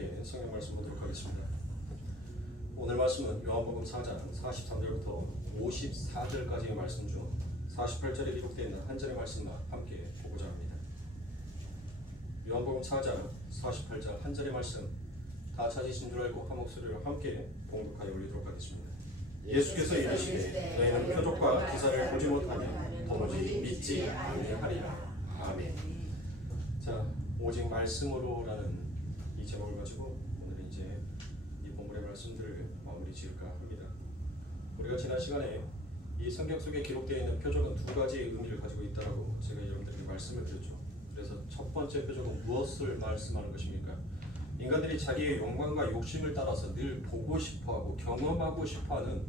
함께 성경 말씀 보도록 하겠습니다. 오늘 말씀은 요한복음 4장 43절부터 54절까지의 말씀 중 48절에 기록되어 있는 한 절의 말씀만 함께 보고자 합니다. 요한복음 4장 48절 한 절의 말씀 다 찾으신 줄 알고 한 목소리로 함께 봉독하여 올리도록 하겠습니다. 예수께서 이르시되 너희는 표적과 기사를 보지 못하면 도무지 믿지 아니하리라. 아멘. 자, 오직 말씀으로라는 이 제목을 가지고 오늘 이제 이 본문의 말씀들을 마무리 지을까 합니다. 우리가 지난 시간에 이 성경 속에 기록되어 있는 표적은 두 가지의 의미를 가지고 있다라고 제가 여러분들에게 말씀을 드렸죠. 그래서 첫 번째 표적은 무엇을 말씀하는 것입니까? 인간들이 자기의 욕망과 욕심을 따라서 늘 보고 싶어하고 경험하고 싶어하는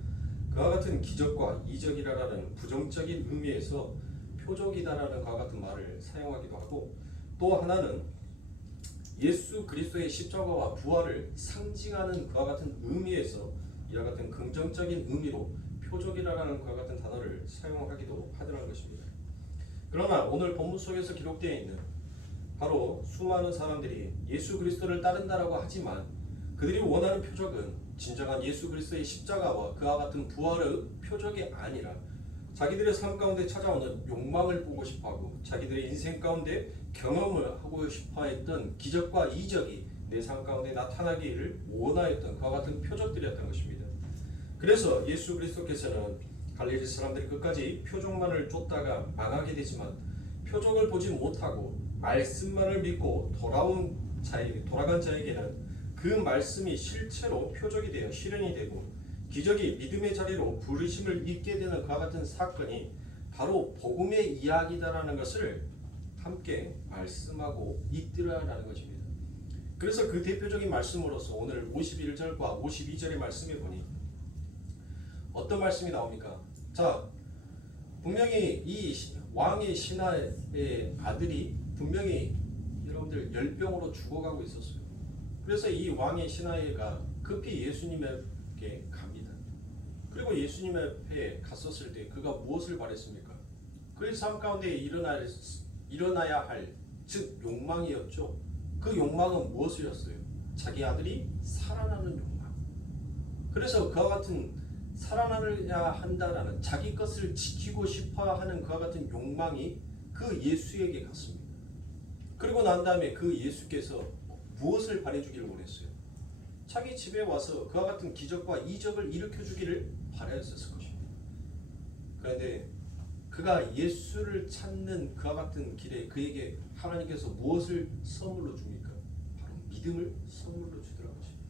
그와 같은 기적과 이적이라는 부정적인 의미에서 표적이다라는 그와 같은 말을 사용하기도 하고, 또 하나는 예수 그리스도의 십자가와 부활을 상징하는 그와 같은 의미에서 이와 같은 긍정적인 의미로 표적이라는 그와 같은 단어를 사용하기도 하더라는 것입니다. 그러나 오늘 본문 속에서 기록되어 있는 바로 수많은 사람들이 예수 그리스도를 따른다라고 하지만 그들이 원하는 표적은 진정한 예수 그리스도의 십자가와 그와 같은 부활의 표적이 아니라 자기들의 삶 가운데 찾아오는 욕망을 보고 싶어하고 자기들의 인생 가운데 경험을 하고 싶어했던 기적과 이적이 내 삶 가운데 나타나기를 원하였던 그와 같은 표적들이었던 것입니다. 그래서 예수 그리스도께서는 갈릴리 사람들이 끝까지 표적만을 쫓다가 망하게 되지만 표적을 보지 못하고 말씀만을 믿고 돌아간 자에게는 그 말씀이 실체로 표적이 되어 실현이 되고 기적이 믿음의 자리로 부르심을 입게 되는 그와 같은 사건이 바로 복음의 이야기다라는 것을 함께 말씀하고 있더라라는 것입니다. 그래서 그 대표적인 말씀으로서 오늘 51절과 52절의 말씀에 보니 어떤 말씀이 나옵니까? 자, 분명히 이 왕의 신하의 아들이 분명히 여러분들 열병으로 죽어가고 있었어요. 그래서 이 왕의 신하가 급히 예수님에게 갑니다. 그리고 예수님 앞에 갔었을 때 그가 무엇을 바랬습니까? 그의 삶 가운데 일어나야 할, 즉 욕망이었죠. 그 욕망은 무엇이었어요? 자기 아들이 살아나는 욕망. 그래서 그와 같은 살아나야 한다라는 자기 것을 지키고 싶어하는 그와 같은 욕망이 그 예수에게 갔습니다. 그리고 난 다음에 그 예수께서 무엇을 바래주기를 원했어요? 자기 집에 와서 그와 같은 기적과 이적을 일으켜주기를 바라였을 것입니다. 그런데 그가 예수를 찾는 그와 같은 길에 그에게 하나님께서 무엇을 선물로 줍니까? 바로 믿음을 선물로 주더라는 것입니다.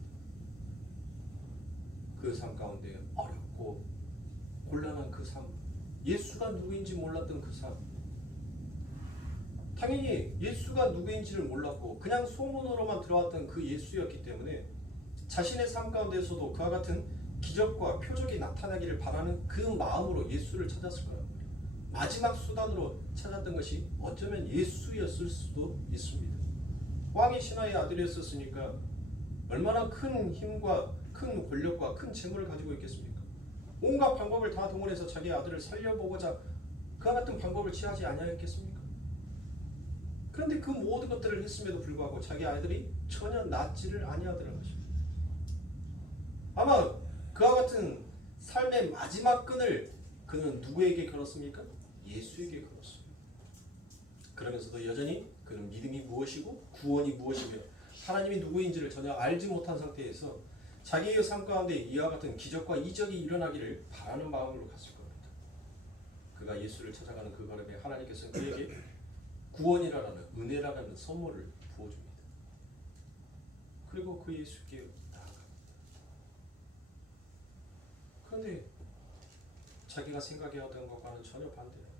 그 삶 가운데 어렵고 곤란한 그 삶, 예수가 누구인지 몰랐던 그 삶, 당연히 예수가 누구인지를 몰랐고 그냥 소문으로만 들어왔던 그 예수였기 때문에 자신의 삶 가운데서도 그와 같은 기적과 표적이 나타나기를 바라는 그 마음으로 예수를 찾았을 거예요. 마지막 수단으로 찾았던 것이 어쩌면 예수였을 수도 있습니다. 왕의 신하의 아들이었으니까 얼마나 큰 힘과 큰 권력과 큰 재물을 가지고 있겠습니까? 온갖 방법을 다 동원해서 자기 아들을 살려보고자 그와 같은 방법을 취하지 아니하였겠습니까? 그런데 그 모든 것들을 했음에도 불구하고 자기 아들이 전혀 낫지를 아니하더라는 것입니다. 아마 그와 같은 삶의 마지막 끈을 그는 누구에게 걸었습니까? 예수에게 걸었어요. 그러면서도 여전히 그는 믿음이 무엇이고 구원이 무엇이며 하나님이 누구인지를 전혀 알지 못한 상태에서 자기의 삶 가운데 이와 같은 기적과 이적이 일어나기를 바라는 마음으로 갔을 겁니다. 그가 예수를 찾아가는 그 걸음에 하나님께서는 그에게 구원이라는 은혜라는 선물을 부어줍니다. 그리고 그 예수께 나아갑니다. 그런데 자기가 생각해왔던 것과는 전혀 반대로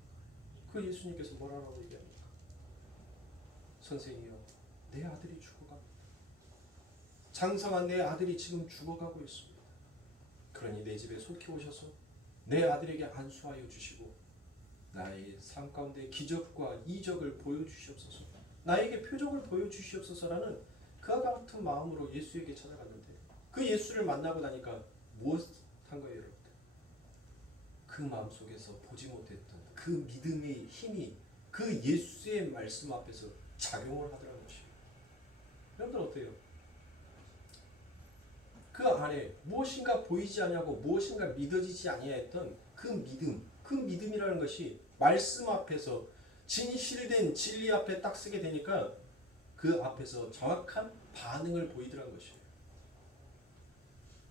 그 예수님께서 뭐라고 얘기합니까? 선생이여, 내 아들이 죽어갑니다. 장성한 내 아들이 지금 죽어가고 있습니다. 그러니 내 집에 속히 오셔서 내 아들에게 안수하여 주시고 나의 삶 가운데 기적과 이적을 보여주시옵소서, 나에게 표적을 보여주시옵소서라는 그와 같은 마음으로 예수에게 찾아갔는데 그 예수를 만나고 나니까 무엇 한 거예요, 여러분? 그 마음속에서 보지 못했던 그 믿음의 힘이 그 예수의 말씀 앞에서 작용을 하더라는 것입니다. 여러분들 어때요? 그 안에 무엇인가 보이지 않냐고 무엇인가 믿어지지 아니했던 그 믿음, 그 믿음이라는 것이 말씀 앞에서 진실된 진리 앞에 딱 서게 되니까 그 앞에서 정확한 반응을 보이더라는 것이에요.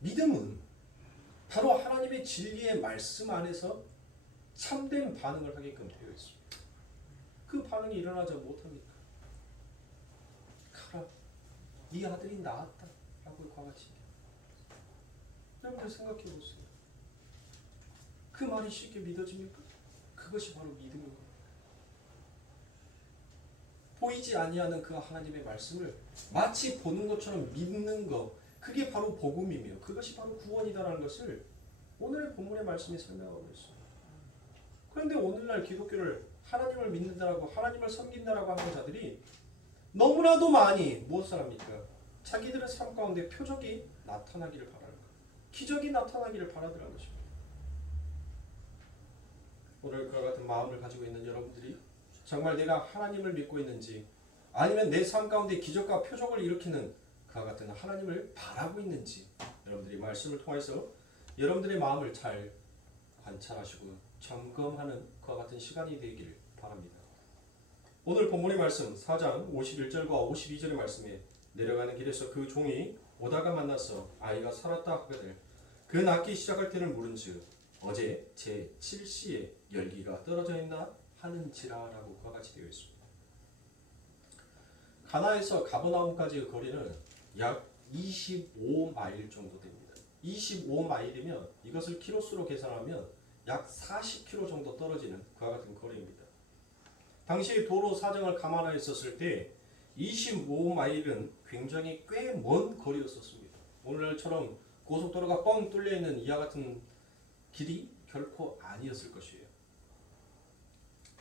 믿음은 바로 하나님의 진리의 말씀 안에서 참된 반응을 하게끔 되어 있습니다. 그 반응이 일어나지 못합니까? 가라, 네 아들이 나았다 라고 그와 같이 여러분 생각해 보세요. 그 말이 쉽게 믿어집니까? 그것이 바로 믿음인 겁니다. 보이지 아니하는 그 하나님의 말씀을 마치 보는 것처럼 믿는 것, 그게 바로 복음이며 그것이 바로 구원이다라는 것을 오늘의 본문의 말씀이 설명하고 있습니다. 그런데 오늘날 기독교를 하나님을 믿는다라고 하나님을 섬긴다라고 하는 자들이 너무나도 많이 무엇을 합니까? 자기들의 삶 가운데 표적이 나타나기를 바라는 것, 기적이 나타나기를 바라더라는 것입니다. 오늘 그와 같은 마음을 가지고 있는 여러분들이 정말 내가 하나님을 믿고 있는지 아니면 내 삶 가운데 기적과 표적을 일으키는 그와 같은 하나님을 바라고 있는지 여러분들이 말씀을 통해서 여러분들의 마음을 잘 관찰하시고 점검하는 그와 같은 시간이 되기를 바랍니다. 오늘 본문의 말씀 4장 51절과 52절의 말씀에 내려가는 길에서 그 종이 오다가 만나서 아이가 살았다 하거늘 그 낳기 시작할 때를 물은즉 어제 제 7시에 열기가 떨어져 있나 하는지라라고 그와 같이 되어 있습니다. 가나에서 가버나움까지의 거리는 약 25마일 정도 됩니다. 25마일이면 이것을 키로수로 계산하면 약 40km 정도 떨어지는 그와 같은 거리입니다. 당시 도로 사정을 감안하여 있었을 때 25마일은 굉장히 꽤 먼 거리였었습니다. 오늘처럼 고속도로가 뻥 뚫려 있는 이와 같은 길이 결코 아니었을 것이에요.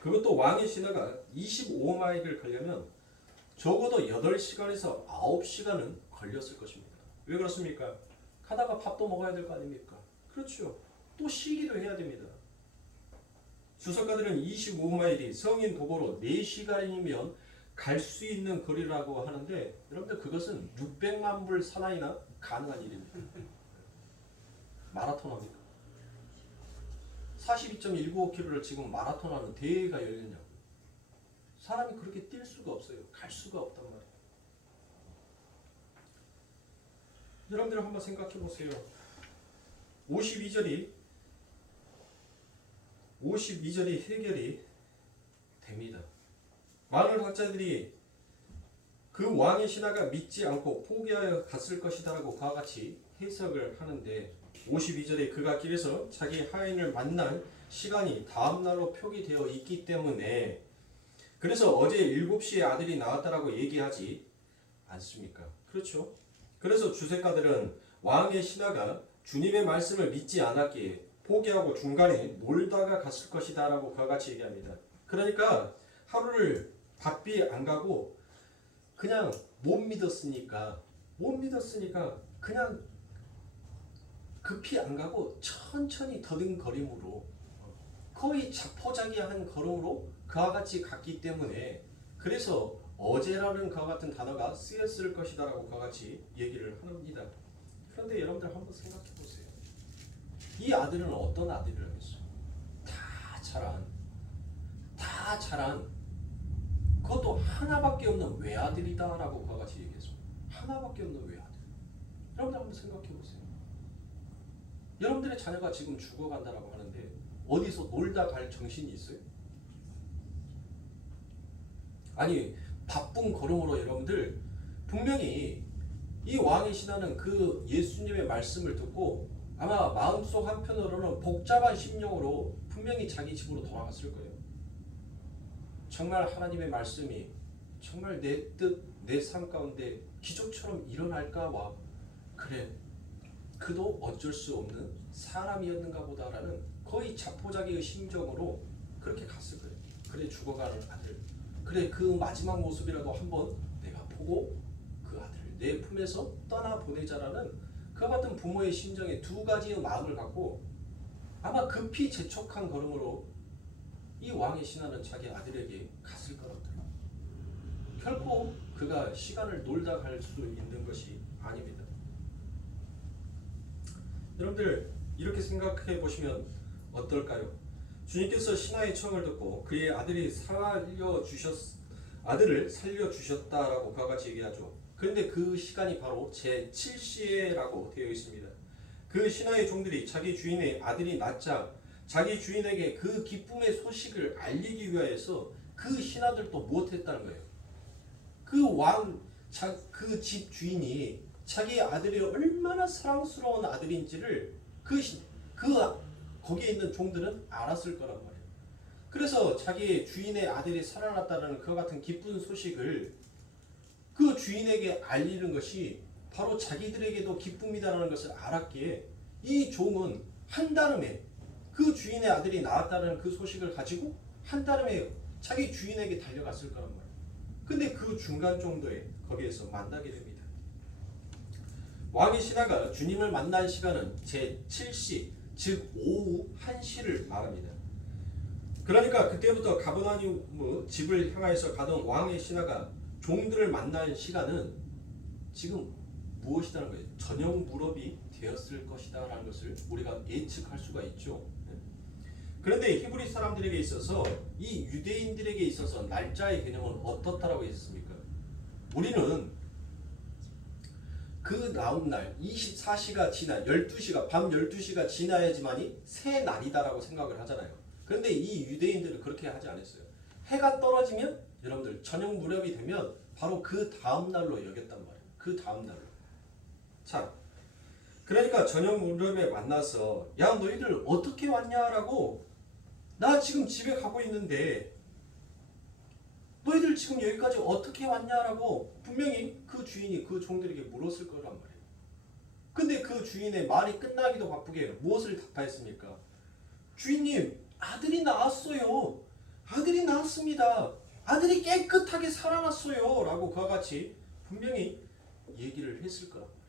그것도 왕의 신하가 25마일을 가려면 적어도 8시간에서 9시간은 걸렸을 것입니다. 왜 그렇습니까? 가다가 밥도 먹어야 될 거 아닙니까? 그렇죠. 또 쉬기도 해야 됩니다. 주석가들은 25마일이 성인 도보로 4시간이면 갈 수 있는 거리라고 하는데 여러분들 그것은 600만 불 사나이나 가능한 일입니다. 마라톤 합니까? 42.195km를 지금 마라톤 하는 대회가 열렸냐고. 사람이 그렇게 뛸 수가 없어요. 갈 수가 없단 말이에요. 여러분들 한번 생각해 보세요. 52절이 해결이 됩니다. 많은 학자들이 그 왕의 신하가 믿지 않고 포기하여 갔을 것이다라고 그와 같이 해석을 하는데 52절에 그가 길에서 자기 하인을 만날 시간이 다음날로 표기되어 있기 때문에 그래서 어제 7시에 아들이 나왔다라고 얘기하지 않습니까? 그렇죠? 그래서 주석가들은 왕의 신하가 주님의 말씀을 믿지 않았기에 포기하고 중간에 놀다가 갔을 것이다 라고 그와 같이 얘기합니다. 그러니까 하루를 바삐 안 가고 그냥 못 믿었으니까 그냥 급히 안 가고 천천히 더듬거림으로 거의 자포자기한 걸음으로 그와 같이 갔기 때문에 그래서 어제라는 그와 같은 단어가 쓰였을 것이다 라고 그와 같이 얘기를 합니다. 그런데 여러분들 한번 생각해 보세요. 이 아들은 어떤 아들이라겠어요? 다 자란 그것도 하나밖에 없는 외아들이다 라고 그와 같이 얘기했습니다. 하나밖에 없는 외아들. 여러분들 한번 생각해 보세요. 여러분들의 자녀가 지금 죽어간다라고 하는데 어디서 놀다 갈 정신이 있어요? 아니 바쁜 걸음으로 여러분들 분명히 이 왕의 신하는 그 예수님의 말씀을 듣고 아마 마음속 한편으로는 복잡한 심령으로 분명히 자기 집으로 돌아갔을 거예요. 정말 하나님의 말씀이 정말 내 뜻, 내 삶 가운데 기적처럼 일어날까와 그래 그도 어쩔 수 없는 사람이었는가 보다라는 거의 자포자기의 심정으로 그렇게 갔을 거예요. 그래 죽어가는 아들 그래 그 마지막 모습이라도 한번 내가 보고 그 아들을 내 품에서 떠나보내자라는 그와 같은 부모의 심정에 두 가지의 마음을 갖고 아마 급히 재촉한 걸음으로 이 왕의 신하는 자기 아들에게 갔을 거랍니다. 결코 그가 시간을 놀다 갈 수 있는 것이 아닙니다. 여러분들 이렇게 생각해 보시면 어떨까요? 주님께서 신하의 청을 듣고 그의 아들을 살려주셨다라고 그와 같이 얘기하죠. 그런데 그 시간이 바로 제7시에라고 되어 있습니다. 그 신하의 종들이 자기 주인의 아들이 낳자 자기 주인에게 그 기쁨의 소식을 알리기 위하여서 그 신하들도 못했다는 거예요. 그 집 주인이 자기 아들이 얼마나 사랑스러운 아들인지를 거기에 있는 종들은 알았을 거란 말이에요. 그래서 자기 주인의 아들이 살아났다는 그와 같은 기쁜 소식을 그 주인에게 알리는 것이 바로 자기들에게도 기쁨이다라는 것을 알았기에 이 종은 한달음에 그 주인의 아들이 낳았다는 그 소식을 가지고 한달음에 자기 주인에게 달려갔을 거란 말이에요. 근데 그 중간 정도에 거기에서 만나게 됩니다. 왕의 신하가 주님을 만난 시간은 제7시, 즉 오후 1시를 말합니다. 그러니까 그때부터 가버나움 집을 향하여서 가던 왕의 신하가 종들을 만난 시간은 지금 무엇이라는 거예요? 저녁 무렵이 되었을 것이다 라는 것을 우리가 예측할 수가 있죠. 그런데 히브리 사람들에게 있어서 이 유대인들에게 있어서 날짜의 개념은 어떻다라고 했습니까? 우리는 그 다음 날 24시가 지나 12시가 밤 12시가 지나야지만이 새 날이다라고 생각을 하잖아요. 그런데 이 유대인들은 그렇게 하지 않았어요. 해가 떨어지면 여러분들 저녁 무렵이 되면 바로 그 다음 날로 여겼단 말이에요. 그 다음 날로. 자, 그러니까 저녁 무렵에 만나서 야 너희들 어떻게 왔냐라고 나 지금 집에 가고 있는데 너희들 지금 여기까지 어떻게 왔냐라고 분명히 그 주인이 그 종들에게 물었을 거란 말이에요. 근데 그 주인의 말이 끝나기도 바쁘게 무엇을 답하였습니까? 주인님, 아들이 나왔어요. 아들이 나왔습니다. 아들이 깨끗하게 살아났어요. 라고 그와 같이 분명히 얘기를 했을 거란 말이에요.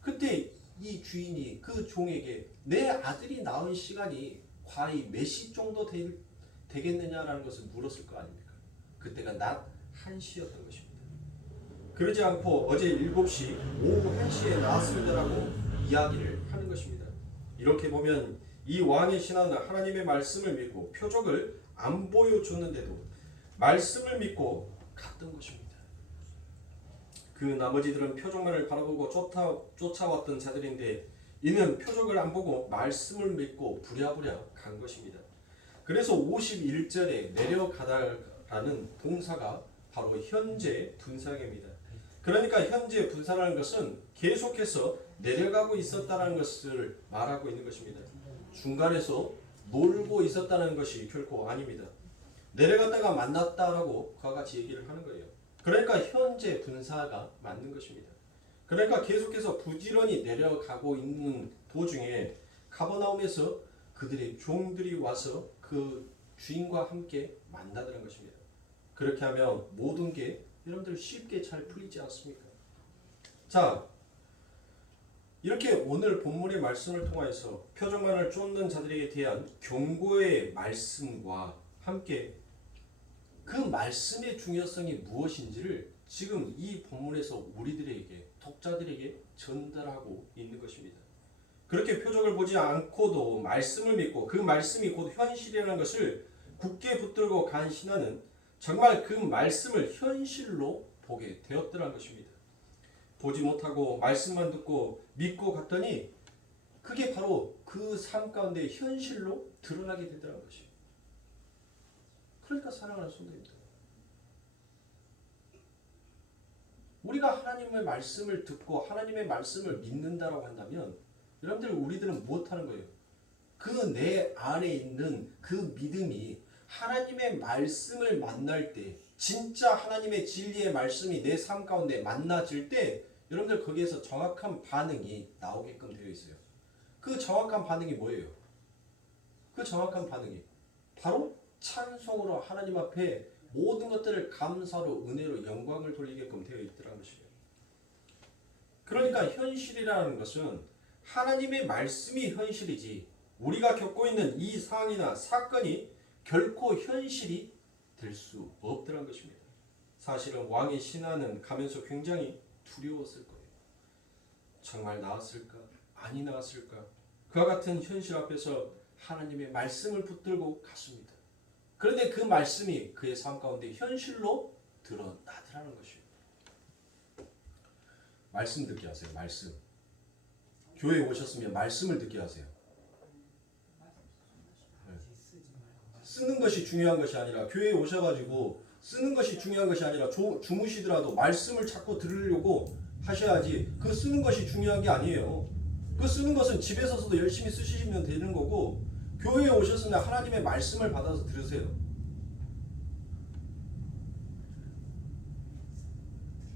그때 이 주인이 그 종에게 내 아들이 낳은 시간이 과히 몇 시 정도 되겠느냐라는 것을 물었을 거 아닙니까? 그때가 낮 1시였던 것입니다. 그러지 않고 어제 7시, 오후 1시에 나왔을 때라고 이야기를 하는 것입니다. 이렇게 보면 이 왕의 신하는 하나님의 말씀을 믿고 표적을 안 보여줬는데도 말씀을 믿고 갔던 것입니다. 그 나머지들은 표적만을 바라보고 쫓아왔던 자들인데 이는 표적을 안 보고 말씀을 믿고 부랴부랴 간 것입니다. 그래서 51절에 내려가다라는 동사가 바로 현재 분사형입니다. 그러니까 현재 분사라는 것은 계속해서 내려가고 있었다는 것을 말하고 있는 것입니다. 중간에서 놀고 있었다는 것이 결코 아닙니다. 내려갔다가 만났다라고 그와 같이 얘기를 하는 거예요. 그러니까 현재 분사가 맞는 것입니다. 그러니까 계속해서 부지런히 내려가고 있는 도중에 가버나움에서 그들의 종들이 와서 그 주인과 함께 만나더라는 것입니다. 그렇게 하면 모든 게 여러분들 쉽게 잘 풀리지 않습니까? 자, 이렇게 오늘 본문의 말씀을 통하여서 표적만을 쫓는 자들에게 대한 경고의 말씀과 함께 그 말씀의 중요성이 무엇인지를 지금 이 본문에서 우리들에게 독자들에게 전달하고 있는 것입니다. 그렇게 표적을 보지 않고도 말씀을 믿고 그 말씀이 곧 현실이라는 것을 굳게 붙들고 간 신하는 정말 그 말씀을 현실로 보게 되었더라는 것입니다. 보지 못하고 말씀만 듣고 믿고 갔더니 그게 바로 그 삶 가운데 현실로 드러나게 되더라는 것이에요. 그러니까 사랑하는 성도입니다. 우리가 하나님의 말씀을 듣고 하나님의 말씀을 믿는다라고 한다면 여러분들 우리들은 무엇하는 거예요? 그 내 안에 있는 그 믿음이 하나님의 말씀을 만날 때 진짜 하나님의 진리의 말씀이 내 삶 가운데 만나질 때 여러분들 거기에서 정확한 반응이 나오게끔 되어 있어요. 그 정확한 반응이 뭐예요? 그 정확한 반응이 바로 찬송으로 하나님 앞에 모든 것들을 감사로 은혜로 영광을 돌리게끔 되어 있더라는 것이에요. 그러니까 현실이라는 것은 하나님의 말씀이 현실이지 우리가 겪고 있는 이 상황이나 사건이 결코 현실이 될 수 없더라는 것입니다. 사실은 왕의 신하는 가면서 굉장히 두려웠을 거예요. 정말 나았을까? 많이 나왔을까? 그와 같은 현실 앞에서 하나님의 말씀을 붙들고 갔습니다. 그런데 그 말씀이 그의 삶 가운데 현실로 드러나더라는 것이에요. 말씀 듣게 하세요. 말씀. 교회에 오셨으면 말씀을 듣게 하세요. 쓰는 것이 중요한 것이 아니라 교회에 오셔가지고 쓰는 것이 중요한 것이 아니라 주무시더라도 말씀을 자꾸 들으려고 하셔야지. 그 쓰는 것이 중요한 게 아니에요. 그 쓰는 것은 집에 서서도 열심히 쓰시면 되는 거고 교회에 오셨으면 하나님의 말씀을 받아서 들으세요.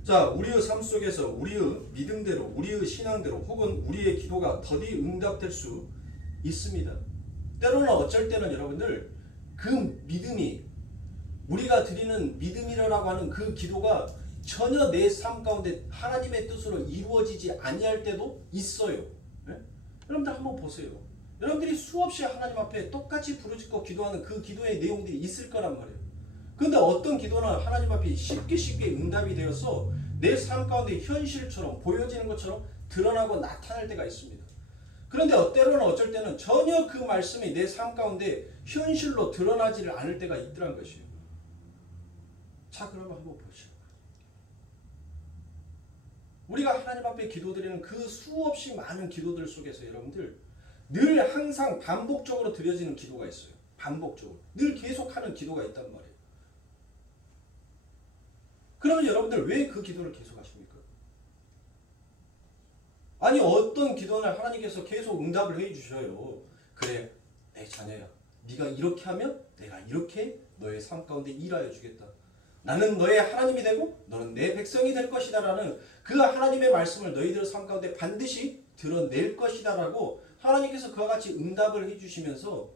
자, 우리의 삶 속에서 우리의 믿음대로, 우리의 신앙대로 혹은 우리의 기도가 더디 응답될 수 있습니다. 때로는 어쩔 때는 여러분들 그 믿음이 우리가 드리는 믿음이라고 하는 그 기도가 전혀 내 삶 가운데 하나님의 뜻으로 이루어지지 아니할 때도 있어요. 네? 여러분들 한번 보세요. 여러분들이 수없이 하나님 앞에 똑같이 부르짖고 기도하는 그 기도의 내용들이 있을 거란 말이에요. 그런데 어떤 기도는 하나님 앞에 쉽게 응답이 되어서 내 삶 가운데 현실처럼 보여지는 것처럼 드러나고 나타날 때가 있습니다. 그런데 때로는 어쩔 때는 전혀 그 말씀이 내 삶 가운데 현실로 드러나지를 않을 때가 있더란 것이에요. 자, 그러면 한번 보시죠. 우리가 하나님 앞에 기도드리는 그 수없이 많은 기도들 속에서 여러분들 늘 항상 반복적으로 드려지는 기도가 있어요. 반복적으로. 늘 계속하는 기도가 있단 말이에요. 그러면 여러분들 왜 그 기도를 계속 하십니까? 아니 어떤 기도는 하나님께서 계속 응답을 해주셔요. 그래, 내 자녀야. 네가 이렇게 하면 내가 이렇게 너의 삶 가운데 일하여 주겠다. 나는 너의 하나님이 되고 너는 내 백성이 될 것이다 라는 그 하나님의 말씀을 너희들 삶 가운데 반드시 드러낼 것이다 라고 하나님께서 그와 같이 응답을 해주시면서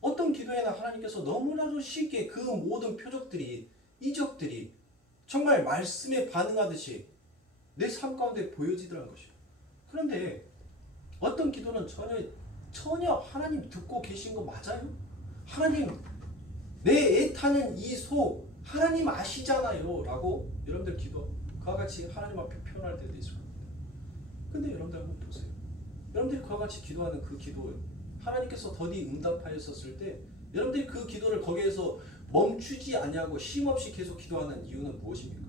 어떤 기도에나 하나님께서 너무나도 쉽게 그 모든 표적들이 이적들이 정말 말씀에 반응하듯이 내 삶 가운데 보여지더라는 것이에요. 그런데 어떤 기도는 전혀 하나님 듣고 계신 거 맞아요? 하나님 내 애타는 이 속 하나님 아시잖아요 라고 여러분들 기도 그와 같이 하나님 앞에 표현할 때도 있을 겁니다. 근데 여러분들 한번 보세요. 여러분들이 그와 같이 기도하는 그 기도에 하나님께서 더디 응답하였었을 때 여러분들이 그 기도를 거기에서 멈추지 아니하고 쉼없이 계속 기도하는 이유는 무엇입니까?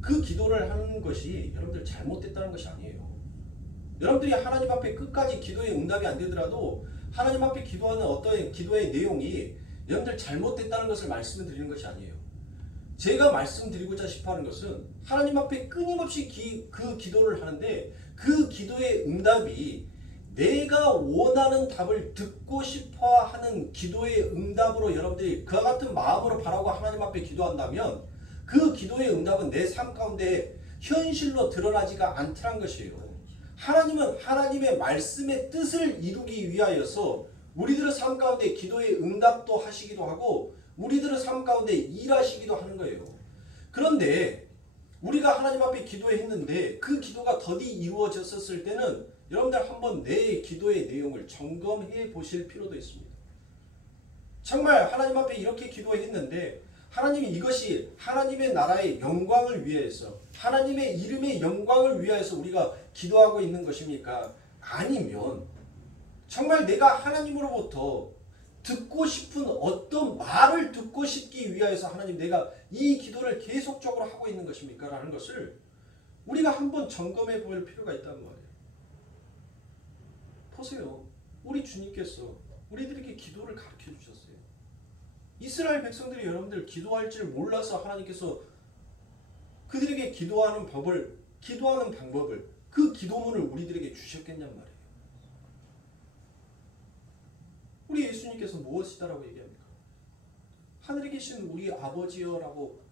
그 기도를 하는 것이 여러분들 잘못됐다는 것이 아니에요. 여러분들이 하나님 앞에 끝까지 기도에 응답이 안 되더라도 하나님 앞에 기도하는 어떤 기도의 내용이 여러분들 잘못됐다는 것을 말씀드리는 것이 아니에요. 제가 말씀드리고자 싶어하는 것은 하나님 앞에 끊임없이 그 기도를 하는데 그 기도의 응답이 내가 원하는 답을 듣고 싶어하는 기도의 응답으로 여러분들이 그와 같은 마음으로 바라고 하나님 앞에 기도한다면 그 기도의 응답은 내 삶 가운데 현실로 드러나지가 않더란 것이에요. 하나님은 하나님의 말씀의 뜻을 이루기 위하여서 우리들의 삶 가운데 기도의 응답도 하시기도 하고 우리들의 삶 가운데 일하시기도 하는 거예요. 그런데 우리가 하나님 앞에 기도했는데 그 기도가 더디 이루어졌었을 때는 여러분들 한번 내 기도의 내용을 점검해 보실 필요도 있습니다. 정말 하나님 앞에 이렇게 기도했는데 하나님이 이것이 하나님의 나라의 영광을 위해서 하나님의 이름의 영광을 위하여서 우리가 기도하고 있는 것입니까? 아니면 정말 내가 하나님으로부터 듣고 싶은 어떤 말을 듣고 싶기 위하여서 하나님 내가 이 기도를 계속적으로 하고 있는 것입니까? 라는 것을 우리가 한번 점검해 볼 필요가 있단 말이에요. 보세요. 우리 주님께서 우리들에게 기도를 가르쳐 주셨어요. 이스라엘 백성들이 여러분들 기도할 줄 몰라서 하나님께서 그들에게 기도하는 방법을 그 기도문을 우리들에게 주셨겠냔 말이에요. 우리 예수님께서 무엇이다라고 얘기합니까? 하늘에 계신 우리 아버지여라고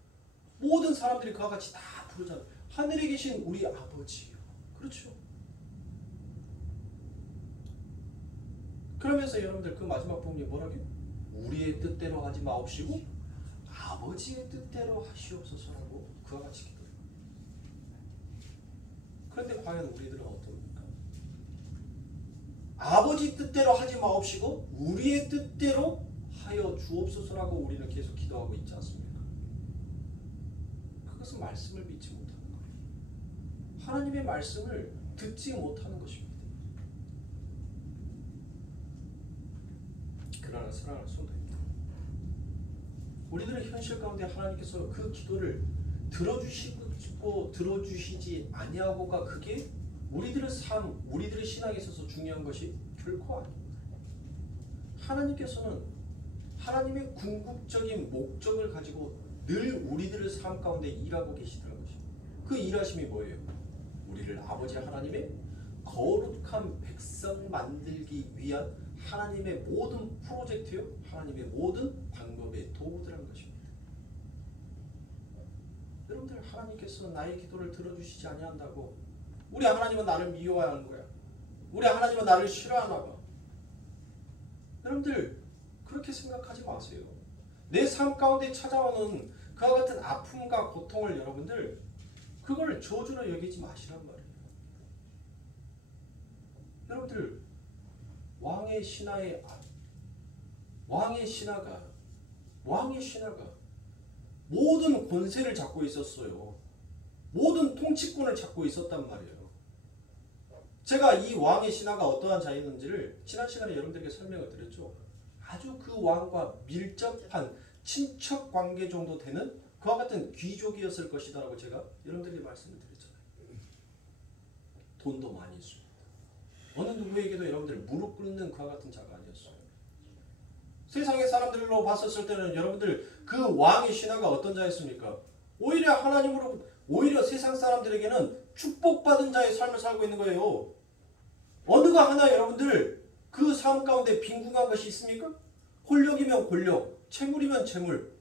모든 사람들이 그와 같이 다 부르잖아요. 하늘에 계신 우리 아버지요. 그렇죠. 그러면서 여러분들 그 마지막 부분이 뭐라고요? 우리의 뜻대로 하지 마옵시고 아버지의 뜻대로 하시옵소서라고 그와 같이 기도해요. 그런데 과연 우리들은 어떻습니까? 아버지 뜻대로 하지 마옵시고 우리의 뜻대로 하여 주옵소서라고 우리는 계속 기도하고 있지 않습니까? 그것은 말씀을 믿지 못하는 거예요. 하나님의 말씀을 듣지 못하는 것입니다. 그러나 사랑하는 성도입니다. 우리들은 현실 가운데 하나님께서 그 기도를 들어주시고 들어주시지 아니하고가 그게 우리들의 삶, 우리들의 신앙에 있어서 중요한 것이 결코 아닙니다. 하나님께서는 하나님의 궁극적인 목적을 가지고 늘 우리들의 삶 가운데 일하고 계시다는 것입니다. 그 일하심이 뭐예요? 우리를 아버지 하나님의 거룩한 백성 만들기 위한 하나님의 모든 프로젝트요, 하나님의 모든 방법의 도구들한 것입니다. 여러분들, 하나님께서 나의 기도를 들어주시지 아니한다고 우리 하나님은 나를 미워하는 거야. 우리 하나님은 나를 싫어하나 봐. 여러분들, 그렇게 생각하지 마세요. 내 삶 가운데 찾아오는 그와 같은 아픔과 고통을 여러분들 그걸 저주로 여기지 마시란 말이에요. 여러분들, 왕의 신하가 모든 권세를 잡고 있었어요. 모든 통치권을 잡고 있었단 말이에요. 제가 이 왕의 신하가 어떠한 자였는지를 지난 시간에 여러분들에게 설명을 드렸죠. 아주 그 왕과 밀접한 친척 관계 정도 되는 그와 같은 귀족이었을 것이다라고 제가 여러분들에게 말씀을 드렸잖아요. 돈도 많이 있습니다. 어느 누구에게도 여러분들 무릎 꿇는 그와 같은 자가 아니었어요. 세상의 사람들로 봤었을 때는 여러분들 그 왕의 신하가 어떤 자였습니까? 오히려 세상 사람들에게는 축복받은 자의 삶을 살고 있는 거예요. 어느가 하나 여러분들 그 삶 가운데 빈궁한 것이 있습니까? 권력이면 권력, 채물이면 채물.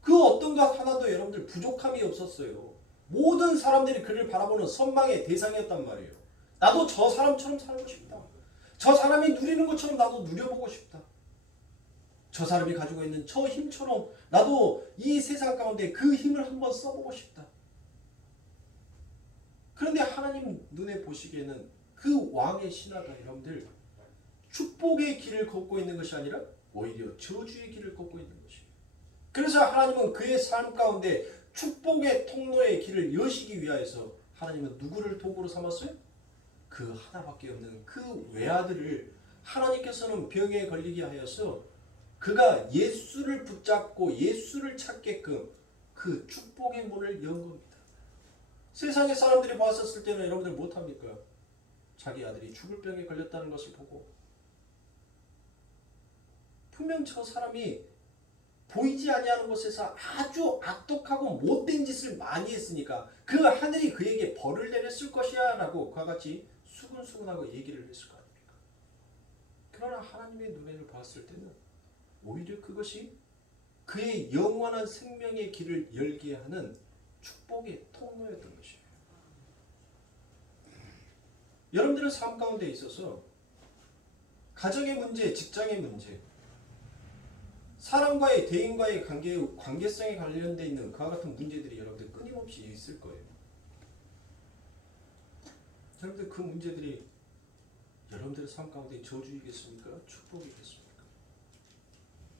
그 어떤 것 하나도 여러분들 부족함이 없었어요. 모든 사람들이 그를 바라보는 선망의 대상이었단 말이에요. 나도 저 사람처럼 살고 싶다. 저 사람이 누리는 것처럼 나도 누려보고 싶다. 저 사람이 가지고 있는 저 힘처럼 나도 이 세상 가운데 그 힘을 한번 써보고 싶다. 그런데 하나님 눈에 보시기에는 그 왕의 신하가 여러분들 축복의 길을 걷고 있는 것이 아니라 오히려 저주의 길을 걷고 있는 것이에요. 그래서 하나님은 그의 삶 가운데 축복의 통로의 길을 여시기 위하여서 하나님은 누구를 도구로 삼았어요? 그 하나밖에 없는 그 외아들을 하나님께서는 병에 걸리게 하여서 그가 예수를 붙잡고 예수를 찾게끔 그 축복의 문을 연 겁니다. 세상의 사람들이 봤었을 때는 여러분들 못합니까? 자기 아들이 죽을 병에 걸렸다는 것을 보고 분명 저 사람이 보이지 아니하는 곳에서 아주 악독하고 못된 짓을 많이 했으니까 그 하늘이 그에게 벌을 내렸을 것이야 라고 그와 같이 수근수근하고 얘기를 했을 거 아닙니까? 그러나 하나님의 눈에를 봤을 때는 오히려 그것이 그의 영원한 생명의 길을 열게 하는 축복의 통로였던 것이에요. 여러분들의 삶 가운데 있어서 가정의 문제, 직장의 문제, 사람과의 대인과의 관계성에 관련되어 있는 그와 같은 문제들이 여러분들 끊임없이 있을 거예요. 여러분들 그 문제들이 여러분들의 삶 가운데 저주이겠습니까? 축복이겠습니까?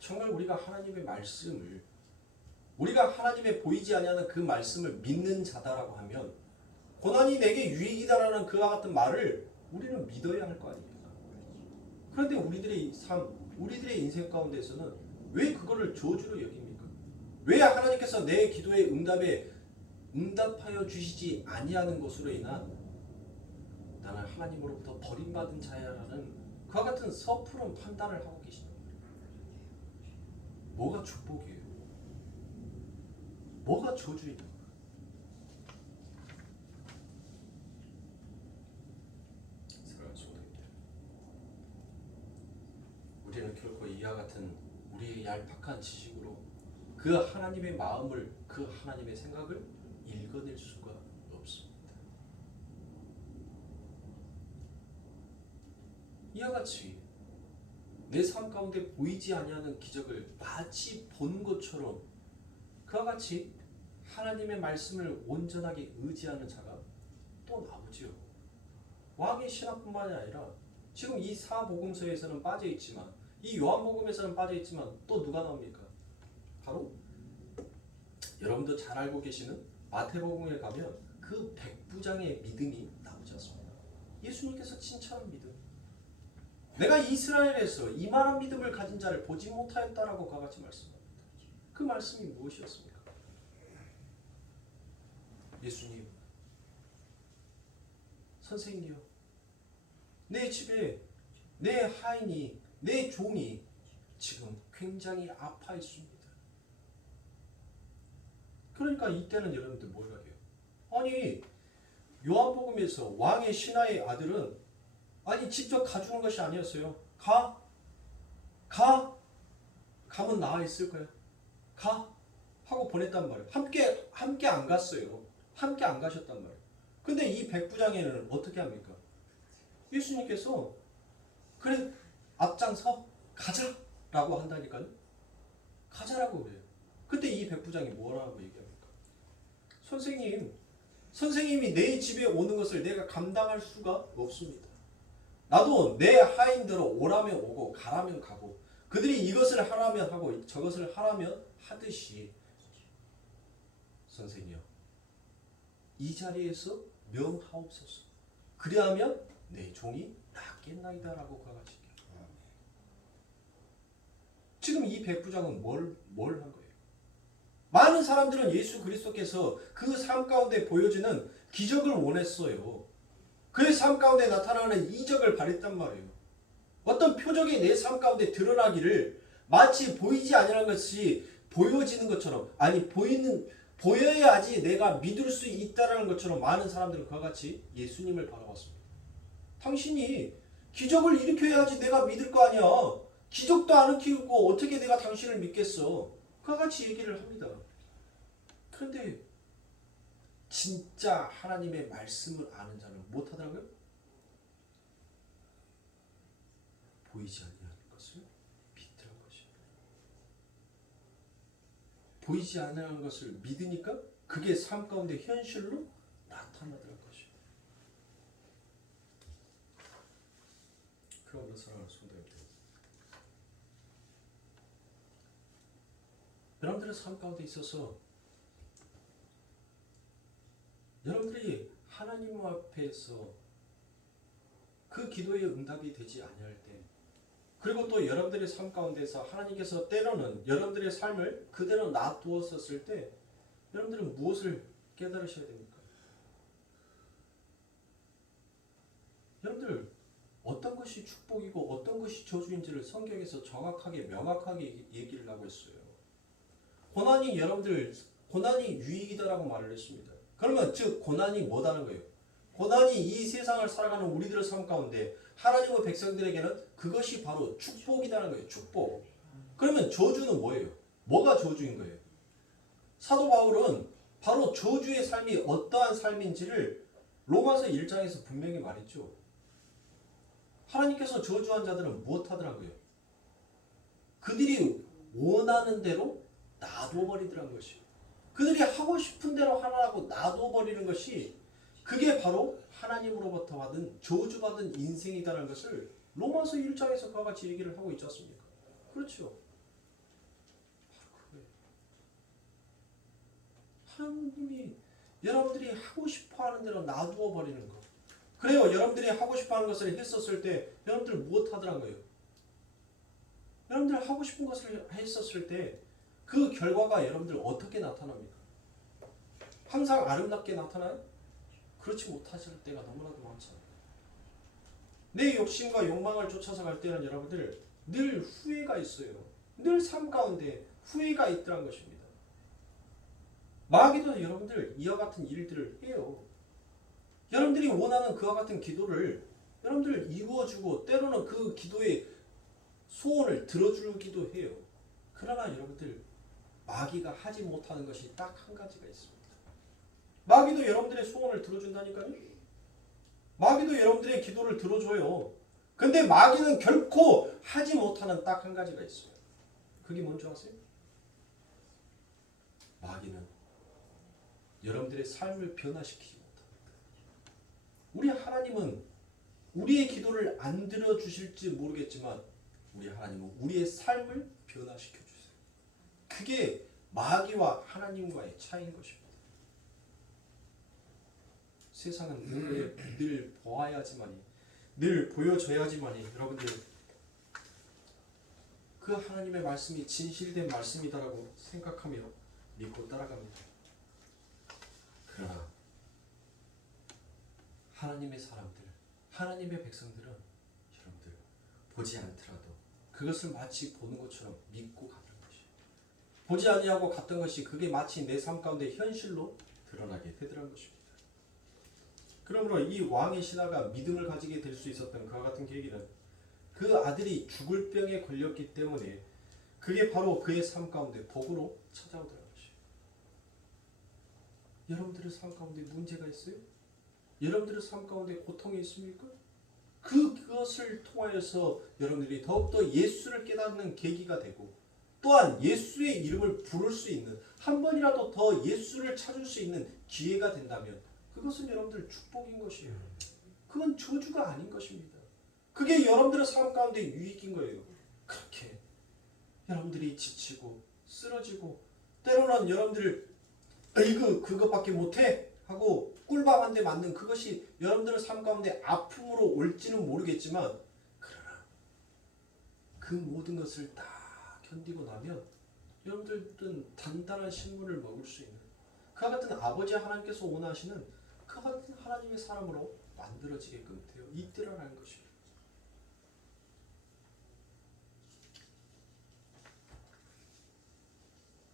정말 우리가 하나님의 말씀을 우리가 하나님의 보이지 아니하는 그 말씀을 믿는 자다라고 하면 고난이 내게 유익이다라는 그와 같은 말을 우리는 믿어야 할 거 아닙니까? 그런데 우리들의 삶, 우리들의 인생 가운데서는 왜 그거를 저주로 여깁니까? 왜 하나님께서 내 기도의 응답하여 주시지 아니하는 것으로 인한 나는 하나님으로부터 버림받은 자야라는 그와 같은 섣부른 판단을 하고 계시단 말이에요. 뭐가 축복이에요? 뭐가 저주입니까? 사랑하는 성도님들, 우리는 결코 이와 같은 우리의 얄팍한 지식으로 그 하나님의 마음을, 그 하나님의 생각을 읽어낼 수가 없습니다. 이와 같이 내 삶 가운데 보이지 아니하는 기적을 마치 본 것처럼 그와 같이 하나님의 말씀을 온전하게 의지하는 자가 또 나오지요. 왕의 신하뿐만이 아니라 지금 이 사복음서에서는 빠져있지만 이 요한복음에서는 빠져있지만 또 누가 나옵니까? 바로 여러분도 잘 알고 계시는 마태복음에 가면 그 그 백부장의 믿음이 나오지 않습니다. 예수님께서 칭찬한 믿음. 내가 이스라엘에서 이만한 믿음을 가진 자를 보지 못하였다라고 그와 같이 말씀합니다. 그 말씀이 무엇이었습니까? 예수님, 선생님이요, 내 집에 내 하인이, 내 종이 지금 굉장히 아파 있습니다. 그러니까 이때는 여러분들 뭘 하게요? 아니, 요한복음에서 왕의 신하의 아들은 아니 직접 가주는 것이 아니었어요. 가면 나아 있을 거야. 가 하고 보냈단 말이에요. 함께 안 갔어요. 함께 안 가셨단 말이에요. 근데 이 백부장에는 어떻게 합니까? 예수님께서 그래 앞장서 가자라고 한다니까요. 가자라고 그래요. 그때 이 백부장이 뭐라고 얘기합니까? 선생님이 내 집에 오는 것을 내가 감당할 수가 없습니다. 나도 내 하인대로 오라면 오고 가라면 가고 그들이 이것을 하라면 하고 저것을 하라면 하듯이 선생이여 이 자리에서 명하옵소서. 그리하면 내 종이 낫겠나이다라고 그와 같이 지금 이 백부장은 뭘 한 거예요? 많은 사람들은 예수 그리스도께서 그 삶 가운데 보여주는 기적을 원했어요. 그의 삶 가운데 나타나는 이적을 바랬단 말이에요. 어떤 표적이 내 삶 가운데 드러나기를 마치 보이지 아니하는 것이 보여지는 것처럼 아니 보여야지 내가 믿을 수 있다는 것처럼 많은 사람들은 그와 같이 예수님을 바라봤습니다. 당신이 기적을 일으켜야지 내가 믿을 거 아니야. 기적도 안 일으키고 어떻게 내가 당신을 믿겠어. 그와 같이 얘기를 합니다. 그런데 진짜 하나님의 말씀을 아는 자는 못하더라고요. 보이지 아니하는 것을 믿더란 것입니다. 보이지 아니하는 것을 믿으니까 그게 삶 가운데 현실로 나타나더란 것입니다. 그러므로 사랑하는 성도님들, 여러분들의 삶 가운데 있어서 여러분들이 하나님 앞에서 그 기도의 응답이 되지 아니할 때 그리고 또 여러분들의 삶 가운데서 하나님께서 때로는 여러분들의 삶을 그대로 놔두었었을 때 여러분들은 무엇을 깨달으셔야 됩니까? 여러분들 어떤 것이 축복이고 어떤 것이 저주인지를 성경에서 정확하게 명확하게 얘기를 하고 있어요. 고난이 유익이다라고 말을 했습니다. 그러면 즉 고난이 뭐다는 거예요? 고난이 이 세상을 살아가는 우리들의 삶 가운데 하나님의 백성들에게는 그것이 바로 축복이라는 거예요. 축복. 그러면 저주는 뭐예요? 뭐가 저주인 거예요? 사도 바울은 바로 저주의 삶이 어떠한 삶인지를 로마서 1장에서 분명히 말했죠. 하나님께서 저주한 자들은 무엇하더라고요? 그들이 원하는 대로 놔둬버리더란 것이에요. 그들이 하고 싶은 대로 하라고 놔둬버리는 것이 그게 바로 하나님으로부터 받은 저주받은 인생이다라는 것을 로마서 1장에서 그와 같이 얘기를 하고 있지 않습니까? 그렇죠. 하나님이 여러분들이 하고 싶어하는 대로 놔두어 버리는 것. 그래요. 여러분들이 하고 싶어하는 것을 했었을 때 여러분들 무엇 하더란 거예요? 여러분들 하고 싶은 것을 했었을 때 그 결과가 여러분들 어떻게 나타납니까? 항상 아름답게 나타나요? 그렇지 못하실 때가 너무나도 많잖아요. 내 욕심과 욕망을 쫓아서 갈 때는 여러분들 늘 후회가 있어요. 늘 삶 가운데 후회가 있더란 것입니다. 마귀도 여러분들 이와 같은 일들을 해요. 여러분들이 원하는 그와 같은 기도를 여러분들 이루어주고 때로는 그 기도의 소원을 들어주기도 해요. 그러나 여러분들 마귀가 하지 못하는 것이 딱 한 가지가 있습니다. 마귀도 여러분들의 소원을 들어준다니까요. 마귀도 여러분들의 기도를 들어줘요. 근데 마귀는 결코 하지 못하는 딱 한 가지가 있어요. 그게 뭔지 아세요? 마귀는 여러분들의 삶을 변화시키지 못합니다. 우리 하나님은 우리의 기도를 안 들어주실지 모르겠지만 우리 하나님은 우리의 삶을 변화시켜 주세요. 그게 마귀와 하나님과의 차이인 것입니다. 세상은 늘 보아야지만이, 늘 보여줘야지만이 여러분들 그 하나님의 말씀이 진실된 말씀이다라고 생각하며 믿고 따라갑니다. 그러나 하나님의 사람들, 하나님의 백성들은 여러분들 보지 않더라도 그것을 마치 보는 것처럼 믿고 가는 것이, 보지 아니하고 갔던 것이 그게 마치 내 삶 가운데 현실로 드러나게 되더라는 것입니다. 그러므로 이 왕의 신하가 믿음을 가지게 될 수 있었던 그와 같은 계기는 그 아들이 죽을 병에 걸렸기 때문에 그게 바로 그의 삶 가운데 복으로 찾아오더라는 것이에요. 여러분들의 삶 가운데 문제가 있어요? 여러분들의 삶 가운데 고통이 있습니까? 그것을 통하여서 여러분들이 더욱더 예수를 깨닫는 계기가 되고, 또한 예수의 이름을 부를 수 있는, 한 번이라도 더 예수를 찾을 수 있는 기회가 된다면 그것은 여러분들 축복인 것이에요. 그건 저주가 아닌 것입니다. 그게 여러분들의 삶 가운데 유익인 거예요. 그렇게 여러분들이 지치고 쓰러지고 때로는 여러분들 그것밖에 못해 하고 꿀밤 한 대 맞는 그것이 여러분들의 삶 가운데 아픔으로 올지는 모르겠지만, 그러나 그 모든 것을 다 견디고 나면 여러분들은 단단한 식물을 먹을 수 있는, 그와 같은 아버지 하나님께서 원하시는 그와 같은 하나님의 사람으로 만들어지게끔 되어 있더라라는 것입니다.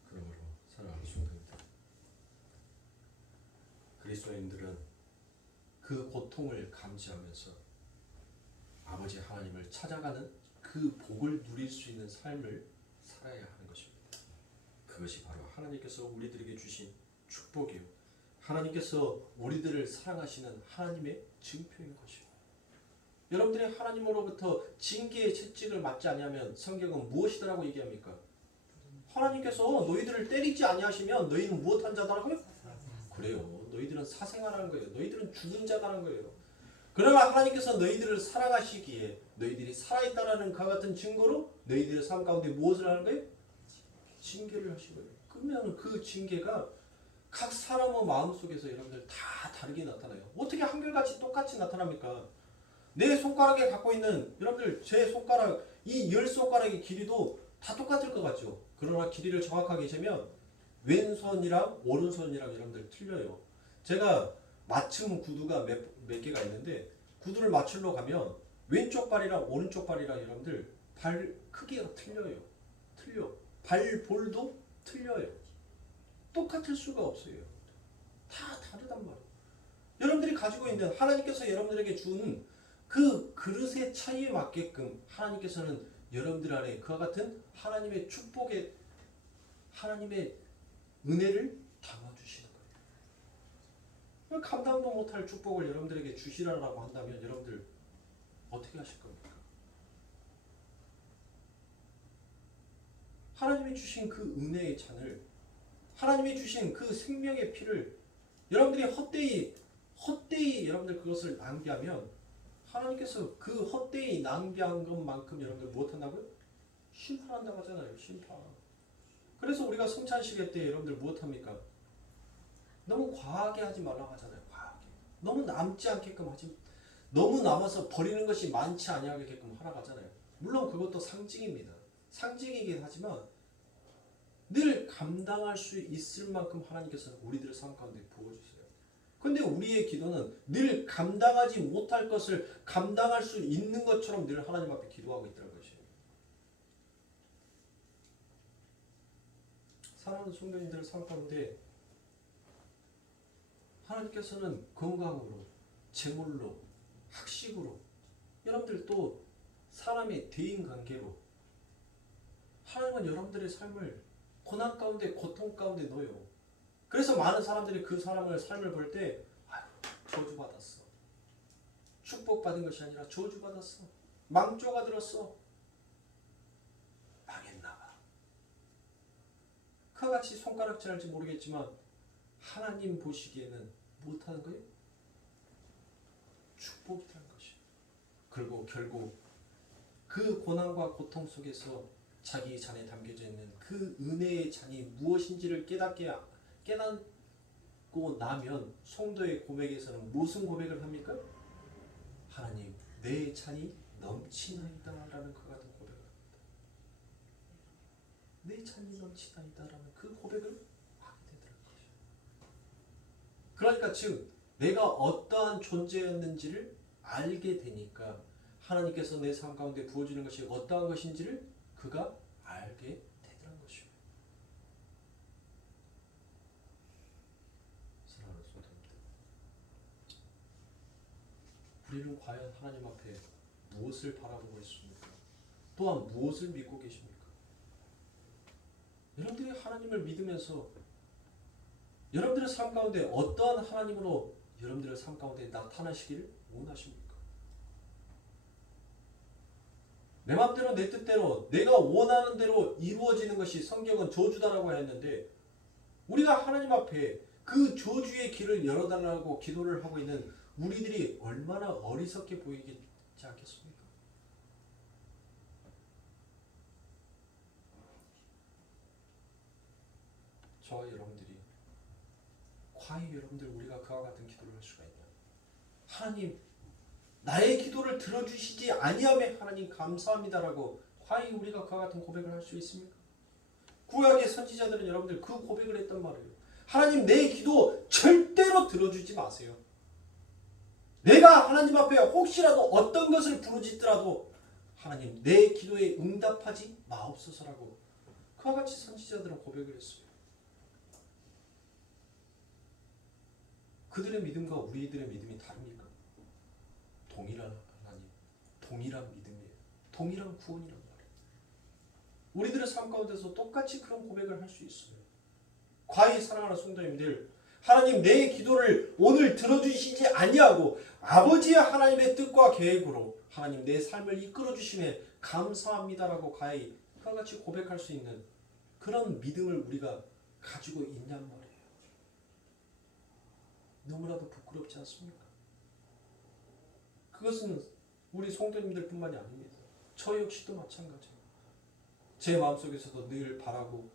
그러므로 사랑하는 성도님들, 그리스도인들은 그 고통을 감지하면서 아버지 하나님을 찾아가는 그 복을 누릴 수 있는 삶을 살아야 하는 것입니다. 그것이 바로 하나님께서 우리들에게 주신 축복이요, 하나님께서 우리들을 사랑하시는 하나님의 증표인 것입니다. 여러분들이 하나님으로부터 징계의 채찍을 맞지 아니하면 성경은 무엇이더라고 얘기합니까? 하나님께서 너희들을 때리지 아니하시면 너희는 무엇한 자다라고요? 그래요. 너희들은 사생아라는 거예요. 너희들은 죽은 자다라는 거예요. 그러나 하나님께서 너희들을 사랑하시기에 너희들이 살아있다라는 그와 같은 증거로 너희들의 삶 가운데 무엇을 하는 거예요? 징계를 하신 거예요. 그러면 그 징계가 각 사람의 마음속에서 여러분들 다 다르게 나타나요. 어떻게 한결같이 똑같이 나타납니까? 내 손가락에 갖고 있는, 여러분들 제 손가락, 이 10손가락의 길이도 다 똑같을 것 같죠? 그러나 길이를 정확하게 재면 왼손이랑 오른손이랑 여러분들 틀려요. 제가 맞춤 구두가 몇 개가 있는데, 구두를 맞추러 가면 왼쪽 발이랑 오른쪽 발이랑 여러분들 발 크기가 틀려요. 발볼도 틀려요. 똑같을 수가 없어요. 다 다르단 말이에요. 여러분들이 가지고 있는, 하나님께서 여러분들에게 준 그 그릇의 차이에 맞게끔 하나님께서는 여러분들 안에 그와 같은 하나님의 축복의, 하나님의 은혜를 담아주시는 거예요. 감당도 못할 축복을 여러분들에게 주시라고 한다면 여러분들 어떻게 하실 겁니까? 하나님이 주신 그 은혜의 잔을, 하나님이 주신 그 생명의 피를 여러분들이 헛되이 여러분들 그것을 낭비하면 하나님께서 그 헛되이 낭비한 것만큼 여러분들 무엇한다고요? 심판한다고 하잖아요. 심판. 그래서 우리가 성찬식회 때 여러분들 무엇합니까? 너무 과하게 하지 말라고 하잖아요. 과하게. 너무 남지 않게끔 하지, 너무 남아서 버리는 것이 많지 아니하게끔 하라고 하잖아요. 물론 그것도 상징입니다. 상징이긴 하지만 늘 감당할 수 있을 만큼 하나님께서는 우리들의 삶 가운데 부어주세요. 근데 우리의 기도는 늘 감당하지 못할 것을 감당할 수 있는 것처럼 늘 하나님 앞에 기도하고 있다는 것이에요. 사랑하는 성도님들의 삶 가운데 하나님께서는 건강으로, 재물로, 학식으로, 여러분들 또 사람의 대인관계로 하나님은 여러분들의 삶을 고난 가운데, 고통 가운데 넣어요. 그래서 많은 사람들이 그 사람의 삶을 볼 때 저주받았어, 축복받은 것이 아니라 저주받았어, 망조가 들었어, 망했나봐, 그와 같이 손가락질할지 모르겠지만 하나님 보시기에는 못하는 거예요? 축복이라는 것이. 그리고 결국 그 고난과 고통 속에서 자기 잔에 담겨져 있는 그 은혜의 잔이 무엇인지를 깨닫고 믿고 나면 성도의 고백에서는 무슨 고백을 합니까? 하나님 내 찬이 넘치나이다 라는 그 같은 고백을 합니다. 내 찬이 넘치나이다 라는 그 고백을 하게 되더라는 것이죠. 그러니까 즉 내가 어떠한 존재였는지를 알게 되니까 하나님께서 내 삶 가운데 부어주는 것이 어떠한 것인지를 그가 알게 되더라는 것이죠. 사랑하는 성도님들, 우리는 과연 하나님 앞에 무엇을 바라보고 있습니까? 또한 무엇을 믿고 계십니까? 여러분들이 하나님을 믿으면서 여러분들의 삶 가운데 어떠한 하나님으로 여러분들의 삶 가운데 나타나시기를 원하십니까? 내 맘대로 내 뜻대로 내가 원하는 대로 이루어지는 것이 성경은 저주다라고 했는데 우리가 하나님 앞에 그 저주의 길을 열어달라고 기도를 하고 있는 우리들이 얼마나 어리석게 보이지 않겠습니까? 저와 여러분들이 과연 여러분들 우리가 그와 같은 기도를 할 수가 있나? 하나님 나의 기도를 들어주시지 아니하매 하나님 감사합니다라고 과연 우리가 그와 같은 고백을 할 수 있습니까? 구약의 선지자들은 여러분들 그 고백을 했단 말이에요. 하나님 내 기도 절대로 들어주지 마세요. 내가 하나님 앞에 혹시라도 어떤 것을 부르짖더라도 하나님 내 기도에 응답하지 마옵소서라고 그와 같이 선지자들은 고백을 했어요. 그들의 믿음과 우리들의 믿음이 다릅니까? 동일한 하나님, 동일한 믿음이에요. 동일한 구원이란 말이에요. 우리들의 삶 가운데서 똑같이 그런 고백을 할 수 있어요. 과히 사랑하는 성도님들, 하나님 내 기도를 오늘 들어주시지 아니하고 아버지의 하나님의 뜻과 계획으로 하나님 내 삶을 이끌어 주심에 감사합니다라고 과히 그와 같이 고백할 수 있는 그런 믿음을 우리가 가지고 있냔 말이에요. 너무나도 부끄럽지 않습니까? 그것은 우리 성도님들 뿐만이 아닙니다. 저 역시도 마찬가지예요. 제 마음속에서도 늘 바라고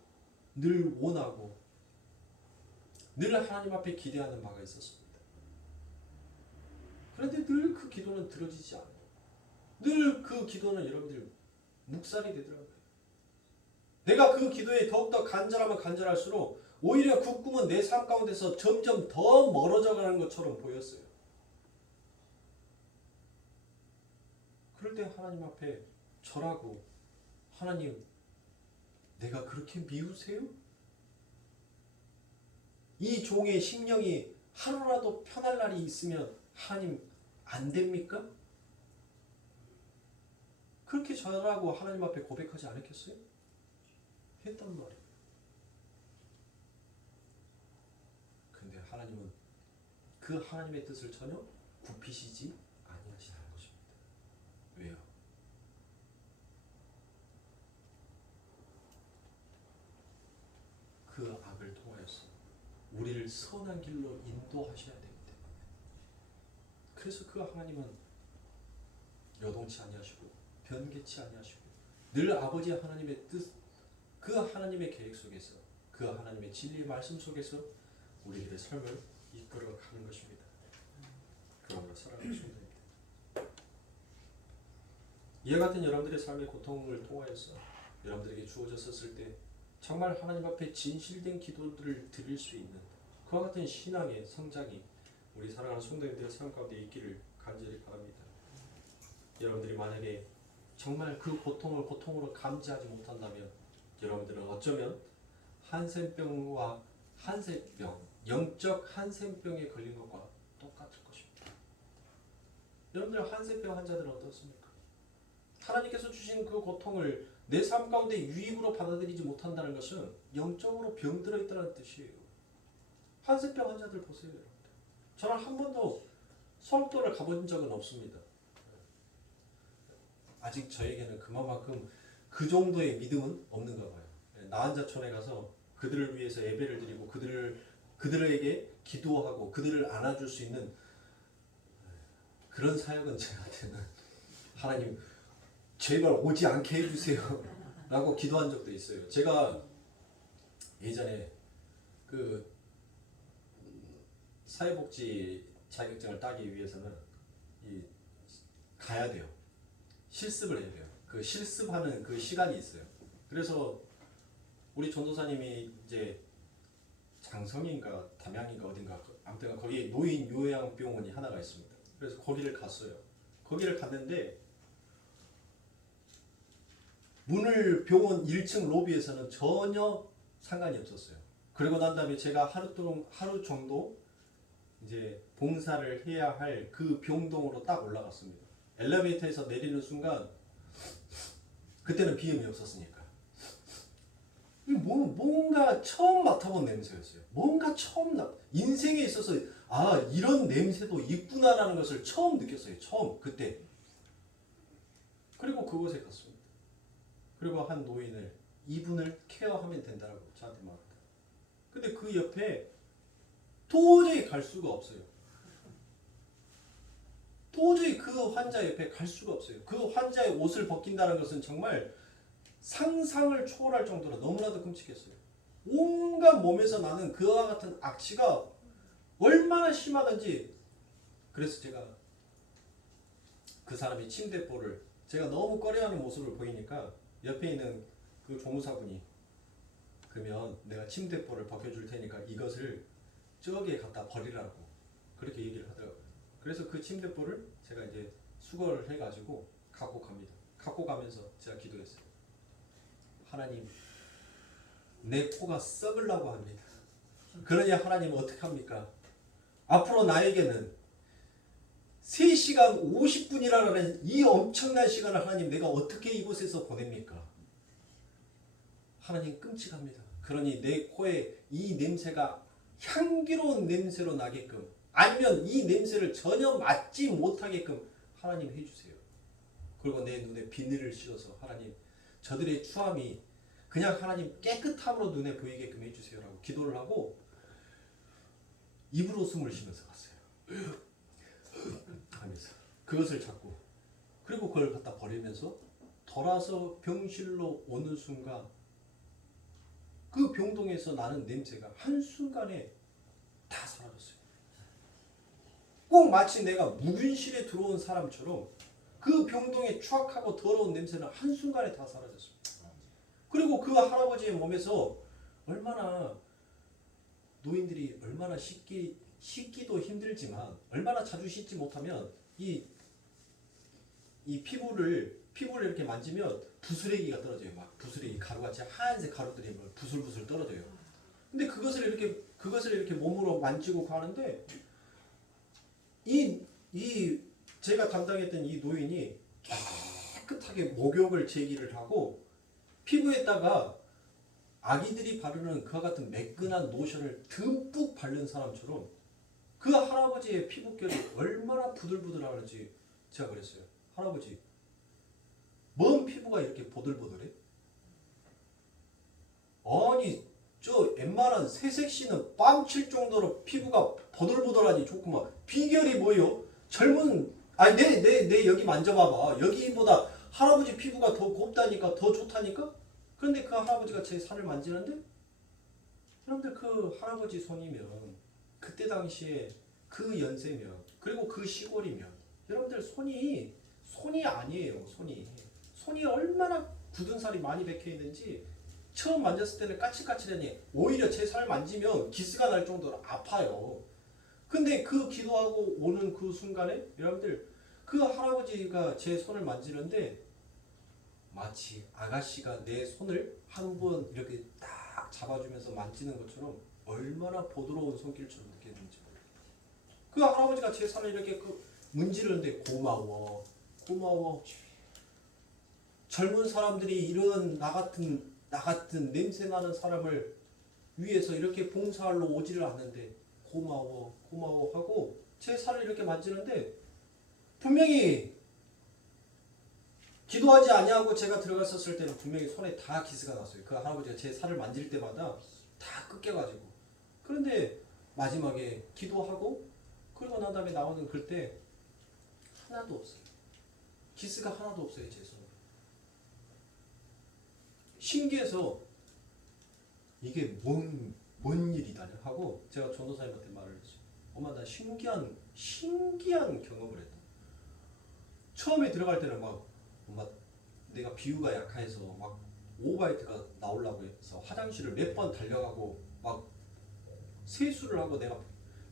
늘 원하고 늘 하나님 앞에 기대하는 바가 있었습니다. 그런데 늘 그 기도는 들어지지 않아요. 늘 그 기도는 여러분들 묵살이 되더라고요. 내가 그 기도에 더욱더 간절하면 간절할수록 오히려 그 꿈은 내 삶 가운데서 점점 더 멀어져 가는 것처럼 보였어요. 그럴 때 하나님 앞에 절하고 하나님 내가 그렇게 미우세요? 이 종의 심령이 하루라도 편할 날이 있으면 하나님 안 됩니까? 그렇게 절하고 하나님 앞에 고백하지 않았겠어요? 했단 말이에요. 근데 하나님은 그 하나님의 뜻을 전혀 굽히시지 아니하시는 것입니다. 왜요? 그 악을 통하여서 우리를 선한 길로 인도하셔야 되기 때문에. 그래서 그 하나님은 여동치 아니하시고 변개치 아니하시고 늘 아버지 하나님의 뜻, 그 하나님의 계획 속에서 그 하나님의 진리의 말씀 속에서 우리들의 삶을 이끌어가는 것입니다. 그러므로 사랑하는 성도님들, 이와 같은 여러분들의 삶의 고통을 통하여서 여러분들에게 주어졌을 때 정말 하나님 앞에 진실된 기도들을 드릴 수 있는 그와 같은 신앙의 성장이 우리 사랑하는 성도님들의 삶 가운데 있기를 간절히 바랍니다. 여러분들이 만약에 정말 그 고통을 고통으로 감지하지 못한다면 여러분들은 어쩌면 한센병과 한센병, 영적 한센병에 걸린 것과 똑같을 것입니다. 여러분들 한센병 환자들은 어떻습니까? 하나님께서 주신 그 고통을 내 삶 가운데 유익으로 받아들이지 못한다는 것은 영적으로 병들어 있다는 뜻이에요. 한센병 환자들 보세요. 여러분들. 저는 한 번도 성도를 가본 적은 없습니다. 아직 저에게는 그만큼 그 정도의 믿음은 없는가 봐요. 나한자촌에 가서 그들을 위해서 예배를 드리고 그들에게 기도하고 그들을 안아줄 수 있는 그런 사역은 제한테는 하나님 제발 오지 않게 해주세요 라고 기도한 적도 있어요. 제가 예전에 그 사회복지 자격증을 따기 위해서는 가야 돼요. 실습을 해야 돼요. 그 실습하는 그 시간이 있어요. 그래서 우리 전도사님이 이제 장성인가 담양인가 어딘가 아무튼 거기 노인 요양병원이 하나가 있습니다. 그래서 거기를 갔어요. 거기를 갔는데 문을 병원 1층 로비에서는 전혀 상관이 없었어요. 그리고 난 다음에 제가 하루 정도 이제 봉사를 해야 할 그 병동으로 딱 올라갔습니다. 엘리베이터에서 내리는 순간 그때는 비염이 없었으니까 뭔가 처음 맡아본 냄새였어요. 뭔가 처음 인생에 있어서 아 이런 냄새도 있구나라는 것을 처음 느꼈어요. 처음 그때. 그리고 그곳에 갔습니다. 그리고 한 노인을 이분을 케어하면 된다고 저한테 말했다. 근데 그 옆에 도저히 갈 수가 없어요. 도저히 그 환자 옆에 갈 수가 없어요. 그 환자의 옷을 벗긴다는 것은 정말 상상을 초월할 정도로 너무나도 끔찍했어요. 온갖 몸에서 나는 그와 같은 악취가 얼마나 심하든지. 그래서 제가 그 사람이 침대볼을 제가 너무 꺼려하는 모습을 보이니까 옆에 있는 그 조무사분이 그러면 내가 침대볼을 벗겨줄 테니까 이것을 저기에 갖다 버리라고 그렇게 얘기를 하더라고요. 그래서 그 침대볼을 제가 이제 수거를 해가지고 갖고 갑니다. 갖고 가면서 제가 기도했어요. 하나님, 내 코가 썩으려고 합니다. 그러니 하나님은 어떻게 합니까? 앞으로 나에게는 3시간 50분이라는 이 엄청난 시간을 하나님 내가 어떻게 이곳에서 보냅니까? 하나님 끔찍합니다. 그러니 내 코에 이 냄새가 향기로운 냄새로 나게끔 아니면 이 냄새를 전혀 맡지 못하게끔 하나님 해주세요. 그리고 내 눈에 비늘을 씌워서 하나님 저들의 추함이 그냥 하나님 깨끗함으로 눈에 보이게끔 해주세요라고 기도를 하고 입으로 숨을 쉬면서 갔어요. 하면서 그것을 잡고 그리고 그걸 갖다 버리면서 돌아서 병실로 오는 순간 그 병동에서 나는 냄새가 한순간에 다 사라졌어요. 꼭 마치 내가 묵은실에 들어온 사람처럼 그 병동의 추악하고 더러운 냄새는 한순간에 다 사라졌어요. 그리고 그 할아버지의 몸에서 얼마나 노인들이 얼마나 씻기도 힘들지만 얼마나 자주 씻지 못하면 이 피부를 이렇게 만지면 부스레기가 떨어져요. 막 부스레기 가루같이 하얀색 가루들이 막 부슬부슬 떨어져요. 근데 그것을 이렇게 몸으로 만지고 가는데 제가 담당했던 이 노인이 깨끗하게 목욕을 제기를 하고 피부에다가 아기들이 바르는 그와 같은 매끈한 로션을 듬뿍 바른 사람처럼 그 할아버지의 피부결이 얼마나 부들부들하는지 제가 그랬어요. 할아버지, 뭔 피부가 이렇게 보들보들해? 아니 저 웬만한 새색시는 뺨칠 정도로 피부가 보들보들하니 좋구만. 비결이 뭐요? 아니 내 여기 만져봐봐. 여기보다 할아버지 피부가 더 곱다니까 더 좋다니까? 그런데 그 할아버지가 제 살을 만지는데 여러분들 그 할아버지 손이면 그때 당시에 그 연세면 그리고 그 시골이면 여러분들 손이 아니에요. 손이 얼마나 굳은 살이 많이 박혀 있는지 처음 만졌을 때는 까칠까칠하니 오히려 제 살 만지면 기스가 날 정도로 아파요. 근데 그 기도하고 오는 그 순간에 여러분들 그 할아버지가 제 손을 만지는데 마치 아가씨가 내 손을 한 번 이렇게 딱 잡아주면서 만지는 것처럼 얼마나 부드러운 손길처럼 느꼈는지. 그 할아버지가 제 손을 이렇게 문지르는데 고마워. 젊은 사람들이 이런 나 같은 냄새나는 사람을 위해서 이렇게 봉사하러 오지를 않는데 고마워 하고 제 살을 이렇게 만지는데 분명히 기도하지 아니하고 제가 들어갔었을 때는 분명히 손에 다 기스가 났어요. 그 할아버지가 제 살을 만질 때마다 다 끄껴가지고. 그런데 마지막에 기도하고 그러고 난 다음에 나오는 그때 하나도 없어요. 기스가 하나도 없어요. 제 손에. 신기해서 이게 뭔 일이다 하고 제가 전도사님한테 말을 했어요. 엄마 나 신기한 경험을 했다. 처음에 들어갈 때는 막 엄마 내가 비유가 약해서 막 오바이트가 나오려고 해서 화장실을 몇 번 달려가고 막 세수를 하고 내가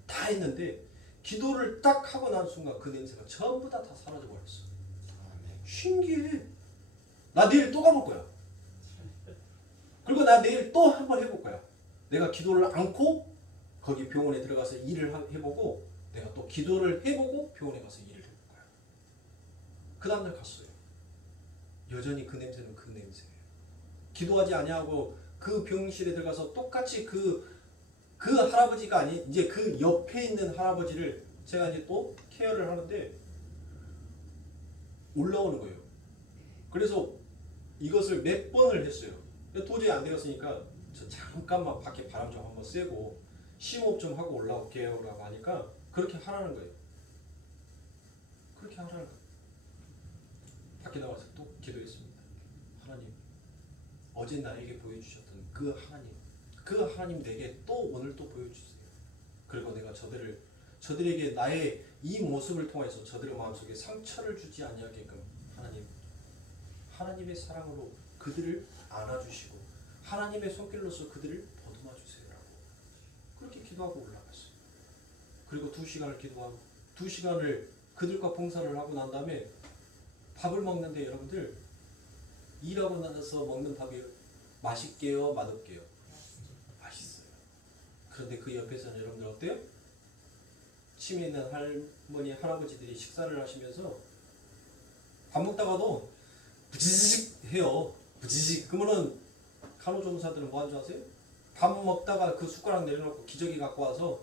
다 했는데 기도를 딱 하고 난 순간 그 냄새가 전부 다 사라져 버렸어. 신기해. 나 내일 또 가볼 거야. 그리고 나 내일 또 한번 해볼 거야. 내가 기도를 않고 거기 병원에 들어가서 일을 해보고 내가 또 기도를 해보고 병원에 가서 일을 해볼 거야. 그 다음날 갔어요. 여전히 그 냄새는 그 냄새예요. 기도하지 아니하고 그 병실에 들어가서 똑같이 그 할아버지가 아니 이제 그 옆에 있는 할아버지를 제가 이제 또 케어를 하는데 올라오는 거예요. 그래서 이것을 몇 번을 했어요. 도저히 안 되었으니까 저 잠깐만 밖에 바람 좀 한번 쐬고 심호흡 좀 하고 올라올게요 라고 하니까 그렇게 하라는 거예요. 그렇게 하라는 거예요. 밖에 나와서 또 기도했습니다. 하나님, 어제 나에게 보여주셨던 그 하나님 내게 또 오늘 또 보여주세요. 그리고 내가 저들에게 나의 이 모습을 통해서 저들의 마음속에 상처를 주지 아니하게끔 하나님의 사랑으로 그들을 안아주시고 하나님의 손길로서 그들을 보듬어 주세요라고 그렇게 기도하고 올라갔어요. 그리고 2시간을 기도하고 2시간을 그들과 봉사를 하고 난 다음에 밥을 먹는데 여러분들 일하고 나서 먹는 밥이 맛있게요, 맛없게요? 맛있어요. 그런데 그 옆에서는 여러분들 어때요? 치매 있는 할머니, 할아버지들이 식사를 하시면서 밥 먹다가도 부지직 해요. 부지직. 그러면은 간호조무사들은 뭐 하는 줄 아세요? 밥 먹다가 그 숟가락 내려놓고 기저귀 갖고 와서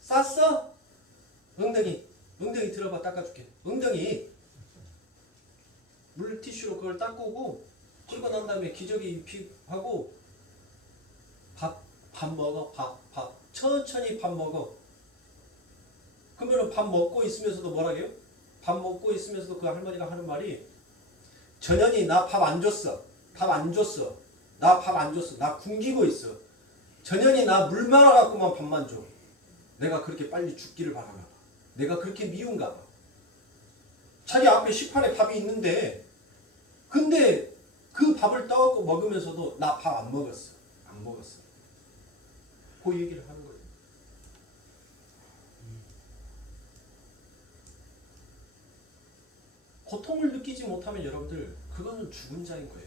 쌌어? 엉덩이 들어봐 닦아줄게. 엉덩이 물티슈로 그걸 닦고 그리고 난 다음에 기저귀 하고 밥 먹어. 밥 천천히 밥 먹어. 그러면은 밥 먹고 있으면서도 뭐라게요? 밥 먹고 있으면서도 그 할머니가 하는 말이 전현이 나 밥 안 줬어. 나 밥 안 줬어. 나 굶기고 있어. 전현이 나 물 말아갖고만 밥만 줘. 내가 그렇게 빨리 죽기를 바라나 봐. 내가 그렇게 미운가 봐. 자기 앞에 식판에 밥이 있는데 근데 그 밥을 떠갖고 먹으면서도 나 밥 안 먹었어. 그 얘기를 하는 거예요. 고통을 느끼지 못하면 여러분들 그거는 죽은 자인 거예요.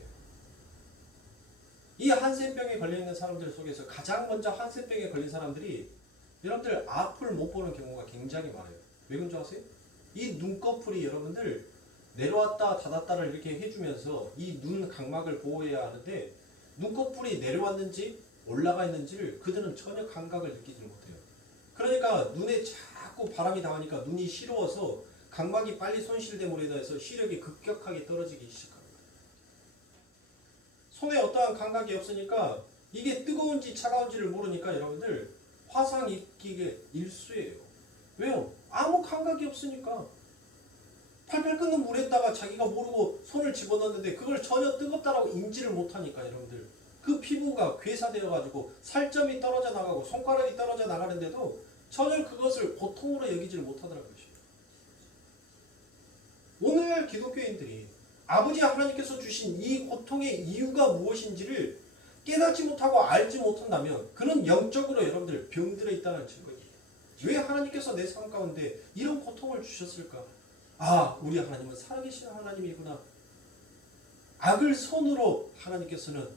이 한센병에 걸려있는 사람들 속에서 가장 먼저 한센병에 걸린 사람들이 여러분들 앞을 못 보는 경우가 굉장히 많아요. 왜 그런 줄 아세요? 이 눈꺼풀이 여러분들 내려왔다 닫았다를 이렇게 해주면서 이 눈 각막을 보호해야 하는데 눈꺼풀이 내려왔는지 올라가 있는지를 그들은 전혀 감각을 느끼지 못해요. 그러니까 눈에 자꾸 바람이 닿으니까 눈이 시려워서 각막이 빨리 손실됨으로 인해서 시력이 급격하게 떨어지기 시작합니다. 손에 어떠한 감각이 없으니까 이게 뜨거운지 차가운지를 모르니까 여러분들 화상 입기가 일수예요. 왜요? 아무 감각이 없으니까. 팔팔 끓는 물에다가 자기가 모르고 손을 집어넣는데 그걸 전혀 뜨겁다라고 인지를 못하니까 여러분들 그 피부가 괴사되어 가지고 살점이 떨어져 나가고 손가락이 떨어져 나가는데도 전혀 그것을 고통으로 여기지를 못하더라고요. 오늘 기독교인들이 아버지 하나님께서 주신 이 고통의 이유가 무엇인지를 깨닫지 못하고 알지 못한다면 그는 영적으로 여러분들 병들어 있다는 증거입니다. 왜 하나님께서 내 삶 가운데 이런 고통을 주셨을까? 아, 우리 하나님은 살아계신 하나님이구나. 악을 손으로 하나님께서는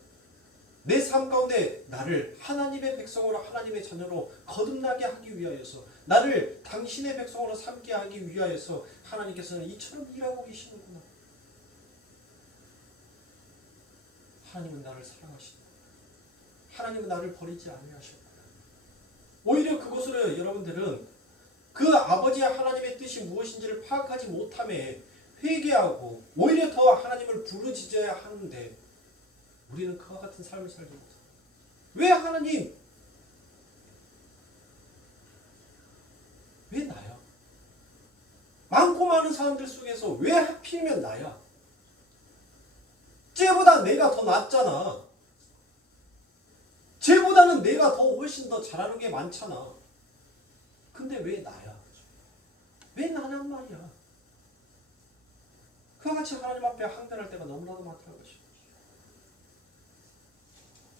내 삶 가운데 나를 하나님의 백성으로 하나님의 자녀로 거듭나게 하기 위하여서 나를 당신의 백성으로 삼게 하기 위하여서 하나님께서는 이처럼 일하고 계시는구나. 하나님은 나를 사랑하시다. 하나님은 나를 버리지 아니하셨구나. 오히려 그것으로 여러분들은 그 아버지 하나님의 뜻이 무엇인지를 파악하지 못함에 회개하고 오히려 더 하나님을 부르짖어야 하는데 우리는 그와 같은 삶을 살지 못합니다. 왜 하나님? 왜 나야? 많고 많은 사람들 속에서 왜 하필이면 나야? 쟤보다 내가 더 낫잖아. 쟤보다는 내가 더 훨씬 더 잘하는 게 많잖아. 근데 왜 나야? 왜 나냔 말이야. 그와 같이 하나님 앞에 항변할 때가 너무나도 많다는 것이죠.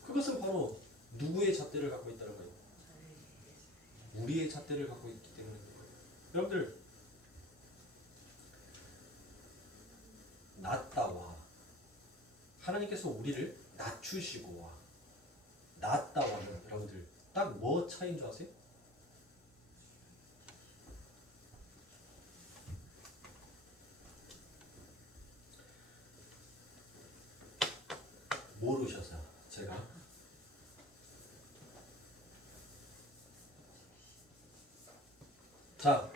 그것은 바로 누구의 잣대를 갖고 있다는 거예요? 우리의 잣대를 갖고 있기 때문입니다. 여러분들, 낮다와 하나님께서 우리를 낮추시고와 낮다와는 여러분들 딱 뭐 차이인 줄 아세요? 모르셔서 제가 자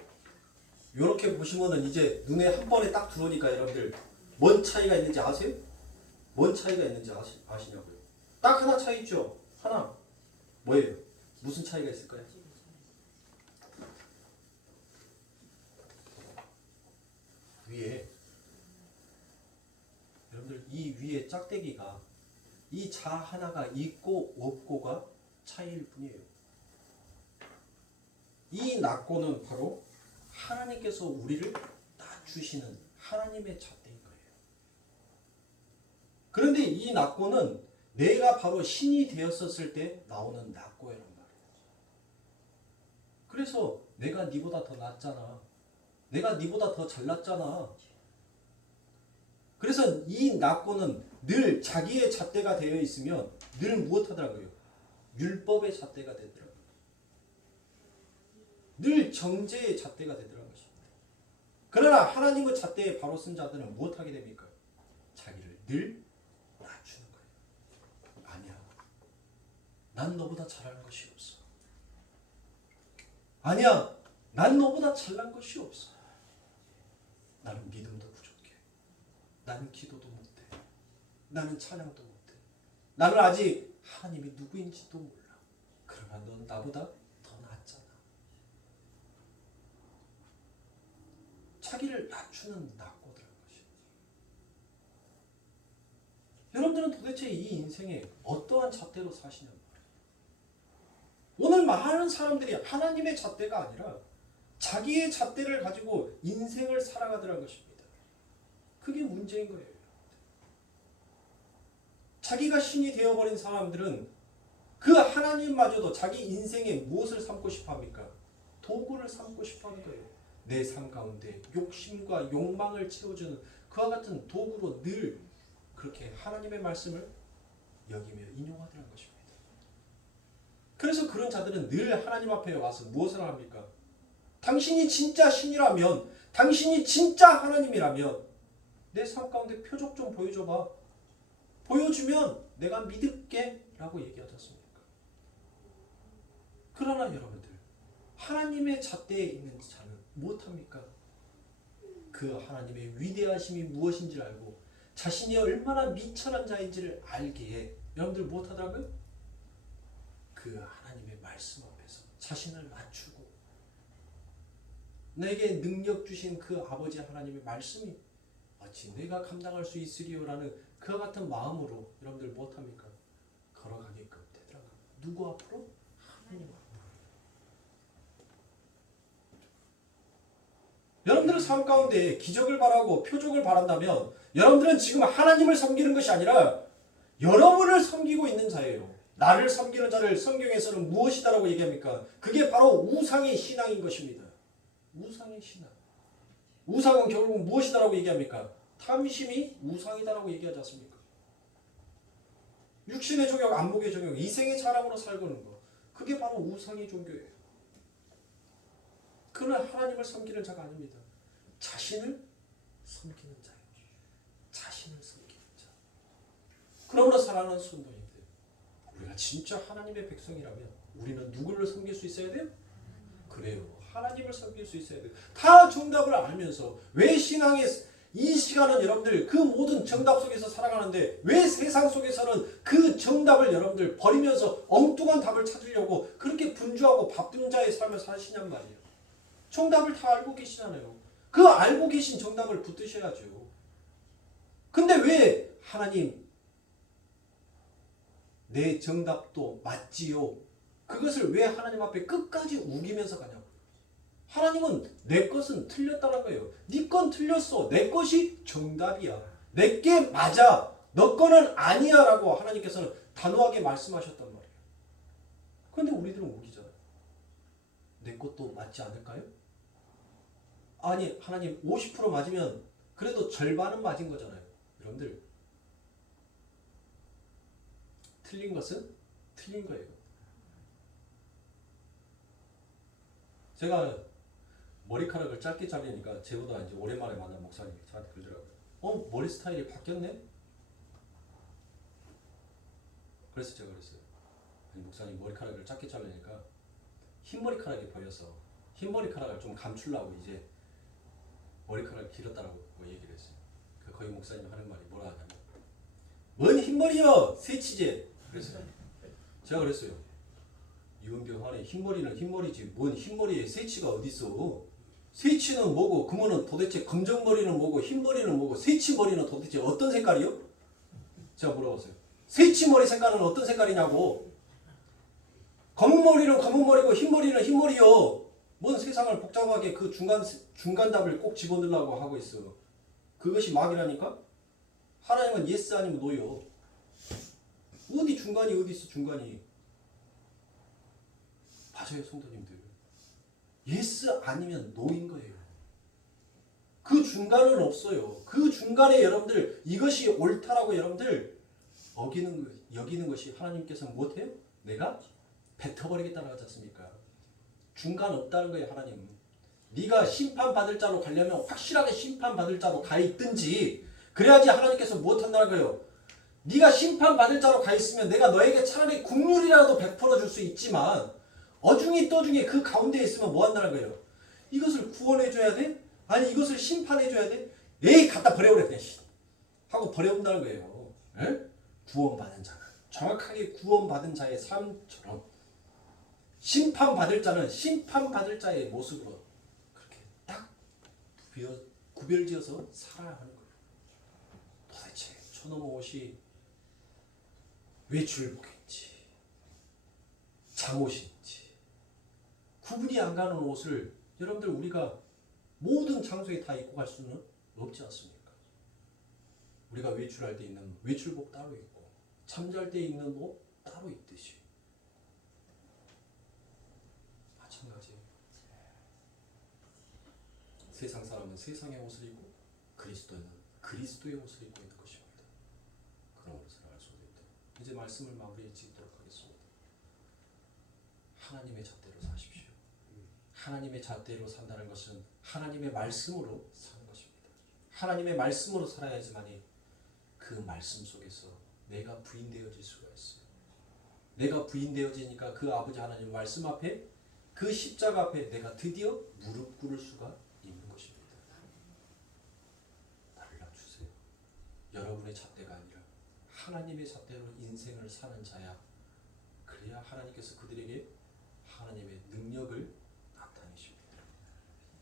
요렇게 보시면은 이제 눈에 한 번에 딱 들어오니까 여러분들 뭔 차이가 있는지 아세요? 뭔 차이가 있는지 아시냐고요? 딱 하나 차이 있죠? 하나 뭐예요? 무슨 차이가 있을까요? 위에 여러분들 이 위에 짝대기가 이 자 하나가 있고 없고가 차이일 뿐이에요. 이 낮고는 바로 하나님께서 우리를 낮추시는 하나님의 잣대인 거예요. 그런데 이 낮고는 내가 바로 신이 되었었을 때 나오는 낮고란 말이에요. 그래서 내가 네보다 더 낫잖아. 내가 네보다 더 잘났잖아. 그래서 이 낮고는 늘 자기의 잣대가 되어 있으면 늘 무엇하더라고요? 율법의 잣대가 되더라고요. 늘 정죄의 잣대가 되더라는 것입니다. 그러나 하나님의 잣대에 바로 쓴 자들은 무엇하게 됩니까? 자기를 늘 낮추는 거예요. 아니야. 난 너보다 잘하는 것이 없어. 아니야. 난 너보다 잘난 것이 없어. 나는 믿음도 부족해. 나는 기도도 못해. 나는 찬양도 못해. 나는 아직 하나님이 누구인지도 몰라. 그러나 넌 나보다 더 낫잖아. 자기를 낮추는 낮고들한 것입니다. 여러분들은 도대체 이 인생에 어떠한 잣대로 사시냔 말이에요. 오늘 많은 사람들이 하나님의 잣대가 아니라 자기의 잣대를 가지고 인생을 살아가더란 것입니다. 그게 문제인 거예요. 자기가 신이 되어버린 사람들은 그 하나님마저도 자기 인생에 무엇을 삼고 싶어 합니까? 도구를 삼고 싶어 하는 거예요. 내 삶 가운데 욕심과 욕망을 채워주는 그와 같은 도구로 늘 그렇게 하나님의 말씀을 여기며 인용하더란 것입니다. 그래서 그런 자들은 늘 하나님 앞에 와서 무엇을 합니까? 당신이 진짜 신이라면, 당신이 진짜 하나님이라면 내 삶 가운데 표적 좀 보여줘봐. 보여주면 내가 믿을게 라고 얘기하지 않습니까? 그러나 여러분들, 하나님의 잣대에 있는 자는 무엇합니까? 그 하나님의 위대하심이 무엇인지를 알고 자신이 얼마나 미천한 자인지를 알기에 여러분들 무엇하더라고요? 그 하나님의 말씀 앞에서 자신을 낮추고 내게 능력 주신 그 아버지 하나님의 말씀이 어찌 내가 감당할 수 있으리요라는 그와 같은 마음으로 여러분들 무엇합니까? 걸어가게끔 되더라고요. 누구 앞으로? 하나님 앞으로. 여러분들의 삶 가운데 기적을 바라고 표적을 바란다면 여러분들은 지금 하나님을 섬기는 것이 아니라 여러분을 섬기고 있는 자예요. 나를 섬기는 자를 성경에서는 무엇이다라고 얘기합니까? 그게 바로 우상의 신앙인 것입니다. 우상의 신앙. 우상은 결국 무엇이다라고 얘기합니까? 탐심이 우상이다라고 얘기하지 않습니까? 육신의 종교, 안목의 종교, 이생의 자랑으로 살고는 거. 그게 바로 우상의 종교예요. 그는 하나님을 섬기는 자가 아닙니다. 자신을 섬기는 자예요. 자신을 섬기는 자. 그러므로 사랑하는 성도님들, 우리가 진짜 하나님의 백성이라면 우리는 누구를 섬길 수 있어야 돼요? 그래요. 하나님을 섬길 수 있어야 돼요. 다 정답을 알면서 왜 신앙의 이 시간은 여러분들 그 모든 정답 속에서 살아가는데 왜 세상 속에서는 그 정답을 여러분들 버리면서 엉뚱한 답을 찾으려고 그렇게 분주하고 바쁜 자의 삶을 사시냔 말이에요. 정답을 다 알고 계시잖아요. 그 알고 계신 정답을 붙드셔야죠. 근데 왜 하나님 내 정답도 맞지요? 그것을 왜 하나님 앞에 끝까지 우기면서 가냐고. 하나님은 내 것은 틀렸다는 거예요. 네 건 틀렸어. 내 것이 정답이야. 내게 맞아. 너 거는 아니야 라고 하나님께서는 단호하게 말씀하셨단 말이에요. 그런데 우리들은 우기잖아요. 내 것도 맞지 않을까요? 아니 하나님 50% 맞으면 그래도 절반은 맞은 거잖아요. 여러분들 틀린 것은 틀린 거예요. 제가 머리카락을 짧게 자르니까 제보다 이제 오랜만에 만난 목사님이 저한테 그러더라고요. 머리 스타일이 바뀌었네? 그래서 제가 그랬어요. 아니, 목사님 머리카락을 짧게 자르니까 흰 머리카락이 보여서 흰 머리카락을 좀 감추려고 이제 머리카락을 길었다라고 얘기를 했어요. 거기 목사님 하는 말이 뭐라 하냐면 뭔 흰머리여 새치제 그랬어요. 제가 그랬어요. 유은병 안에 흰머리는 흰머리지 뭔 흰머리에 새치가 어딨어. 새치는 뭐고 그러면 도대체 검정머리는 뭐고 흰머리는 뭐고 새치머리는 도대체 어떤 색깔이요? 제가 물어봤어요. 새치머리 색깔은 어떤 색깔이냐고. 검은머리는 검은머리고 흰머리는 흰머리요. 뭔 세상을 복잡하게 그 중간 답을 꼭 집어넣으려고 하고 있어. 그것이 막이라니까? 하나님은 예스 아니면 노요. 어디 중간이 어디 있어 중간이. 맞아요 성도님들. 예스 아니면 노인 거예요. 그 중간은 없어요. 그 중간에 여러분들 이것이 옳다라고 여러분들 여기는 것이 하나님께서 못해요? 내가 뱉어버리겠다는 하지 않습니까? 중간 없다는 거예요 하나님. 네가 심판받을 자로 가려면 확실하게 심판받을 자로 가 있든지 그래야지 하나님께서 못한다는 거예요. 네가 심판받을 자로 가 있으면 내가 너에게 차라리 국률이라도 베풀어 줄 수 있지만 어중이 떠중이 그 가운데 있으면 뭐 한다는 거예요? 이것을 구원해 줘야 돼? 아니 이것을 심판해 줘야 돼? 에이 갖다 버려버려 그냥 하고 버려본다는 거예요. 에? 구원받은 자는 정확하게 구원받은 자의 삶처럼 심판받을 자는 심판받을 자의 모습으로 그렇게 딱 구별지어서 살아야 하는 거예요. 도대체 저놈의 옷이 외출복인지 잠옷인지 구분이 안 가는 옷을 여러분들 우리가 모든 장소에 다 입고 갈 수는 없지 않습니까? 우리가 외출할 때 입는 외출복 따로 있고 잠잘 때 입는 옷 따로 있듯이 마찬가지예요. 세상 사람은 세상의 옷을 입고 그리스도는 그리스도의 옷을 입고 있는 것입니다. 그런 것을 알 수가 있다. 이제 말씀을 마무리 짓도록 하겠습니다. 하나님의 잣대로 사십시오. 하나님의 잣대로 산다는 것은 하나님의 말씀으로 사는 것입니다. 하나님의 말씀으로 살아야지만이 그 말씀 속에서 내가 부인되어질 수가 있어요. 내가 부인되어지니까 그 아버지 하나님 말씀 앞에 그 십자가 앞에 내가 드디어 무릎 꿇을 수가 있는 것입니다. 나를 낮추세요. 여러분의 잣대가 아니라 하나님의 잣대로 인생을 사는 자야. 그래야 하나님께서 그들에게 하나님의 능력을 나타내십니다.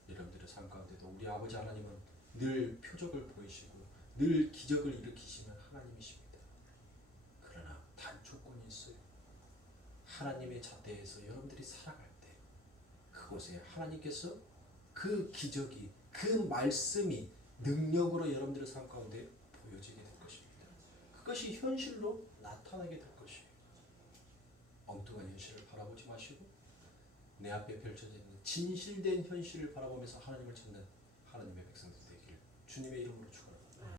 여러분들의 삶 가운데도 우리 아버지 하나님은 늘 표적을 보이시고 늘 기적을 일으키시는 하나님이십니다. 그러나 단 조건이 있어요. 하나님의 잣대에서 여러분들이 살아갈 때 그곳에 하나님께서 그 기적이 그 말씀이 능력으로 여러분들의 삶 가운데 보여지게 될 것입니다. 그것이 현실로 나타나게 될 것이에요. 엉뚱한 현실을 바라보지 마시고 내 앞에 펼쳐져 있는 진실된 현실을 바라보면서 하나님을 찾는 하나님의 백성들 되기를 주님의 이름으로 축복합니다.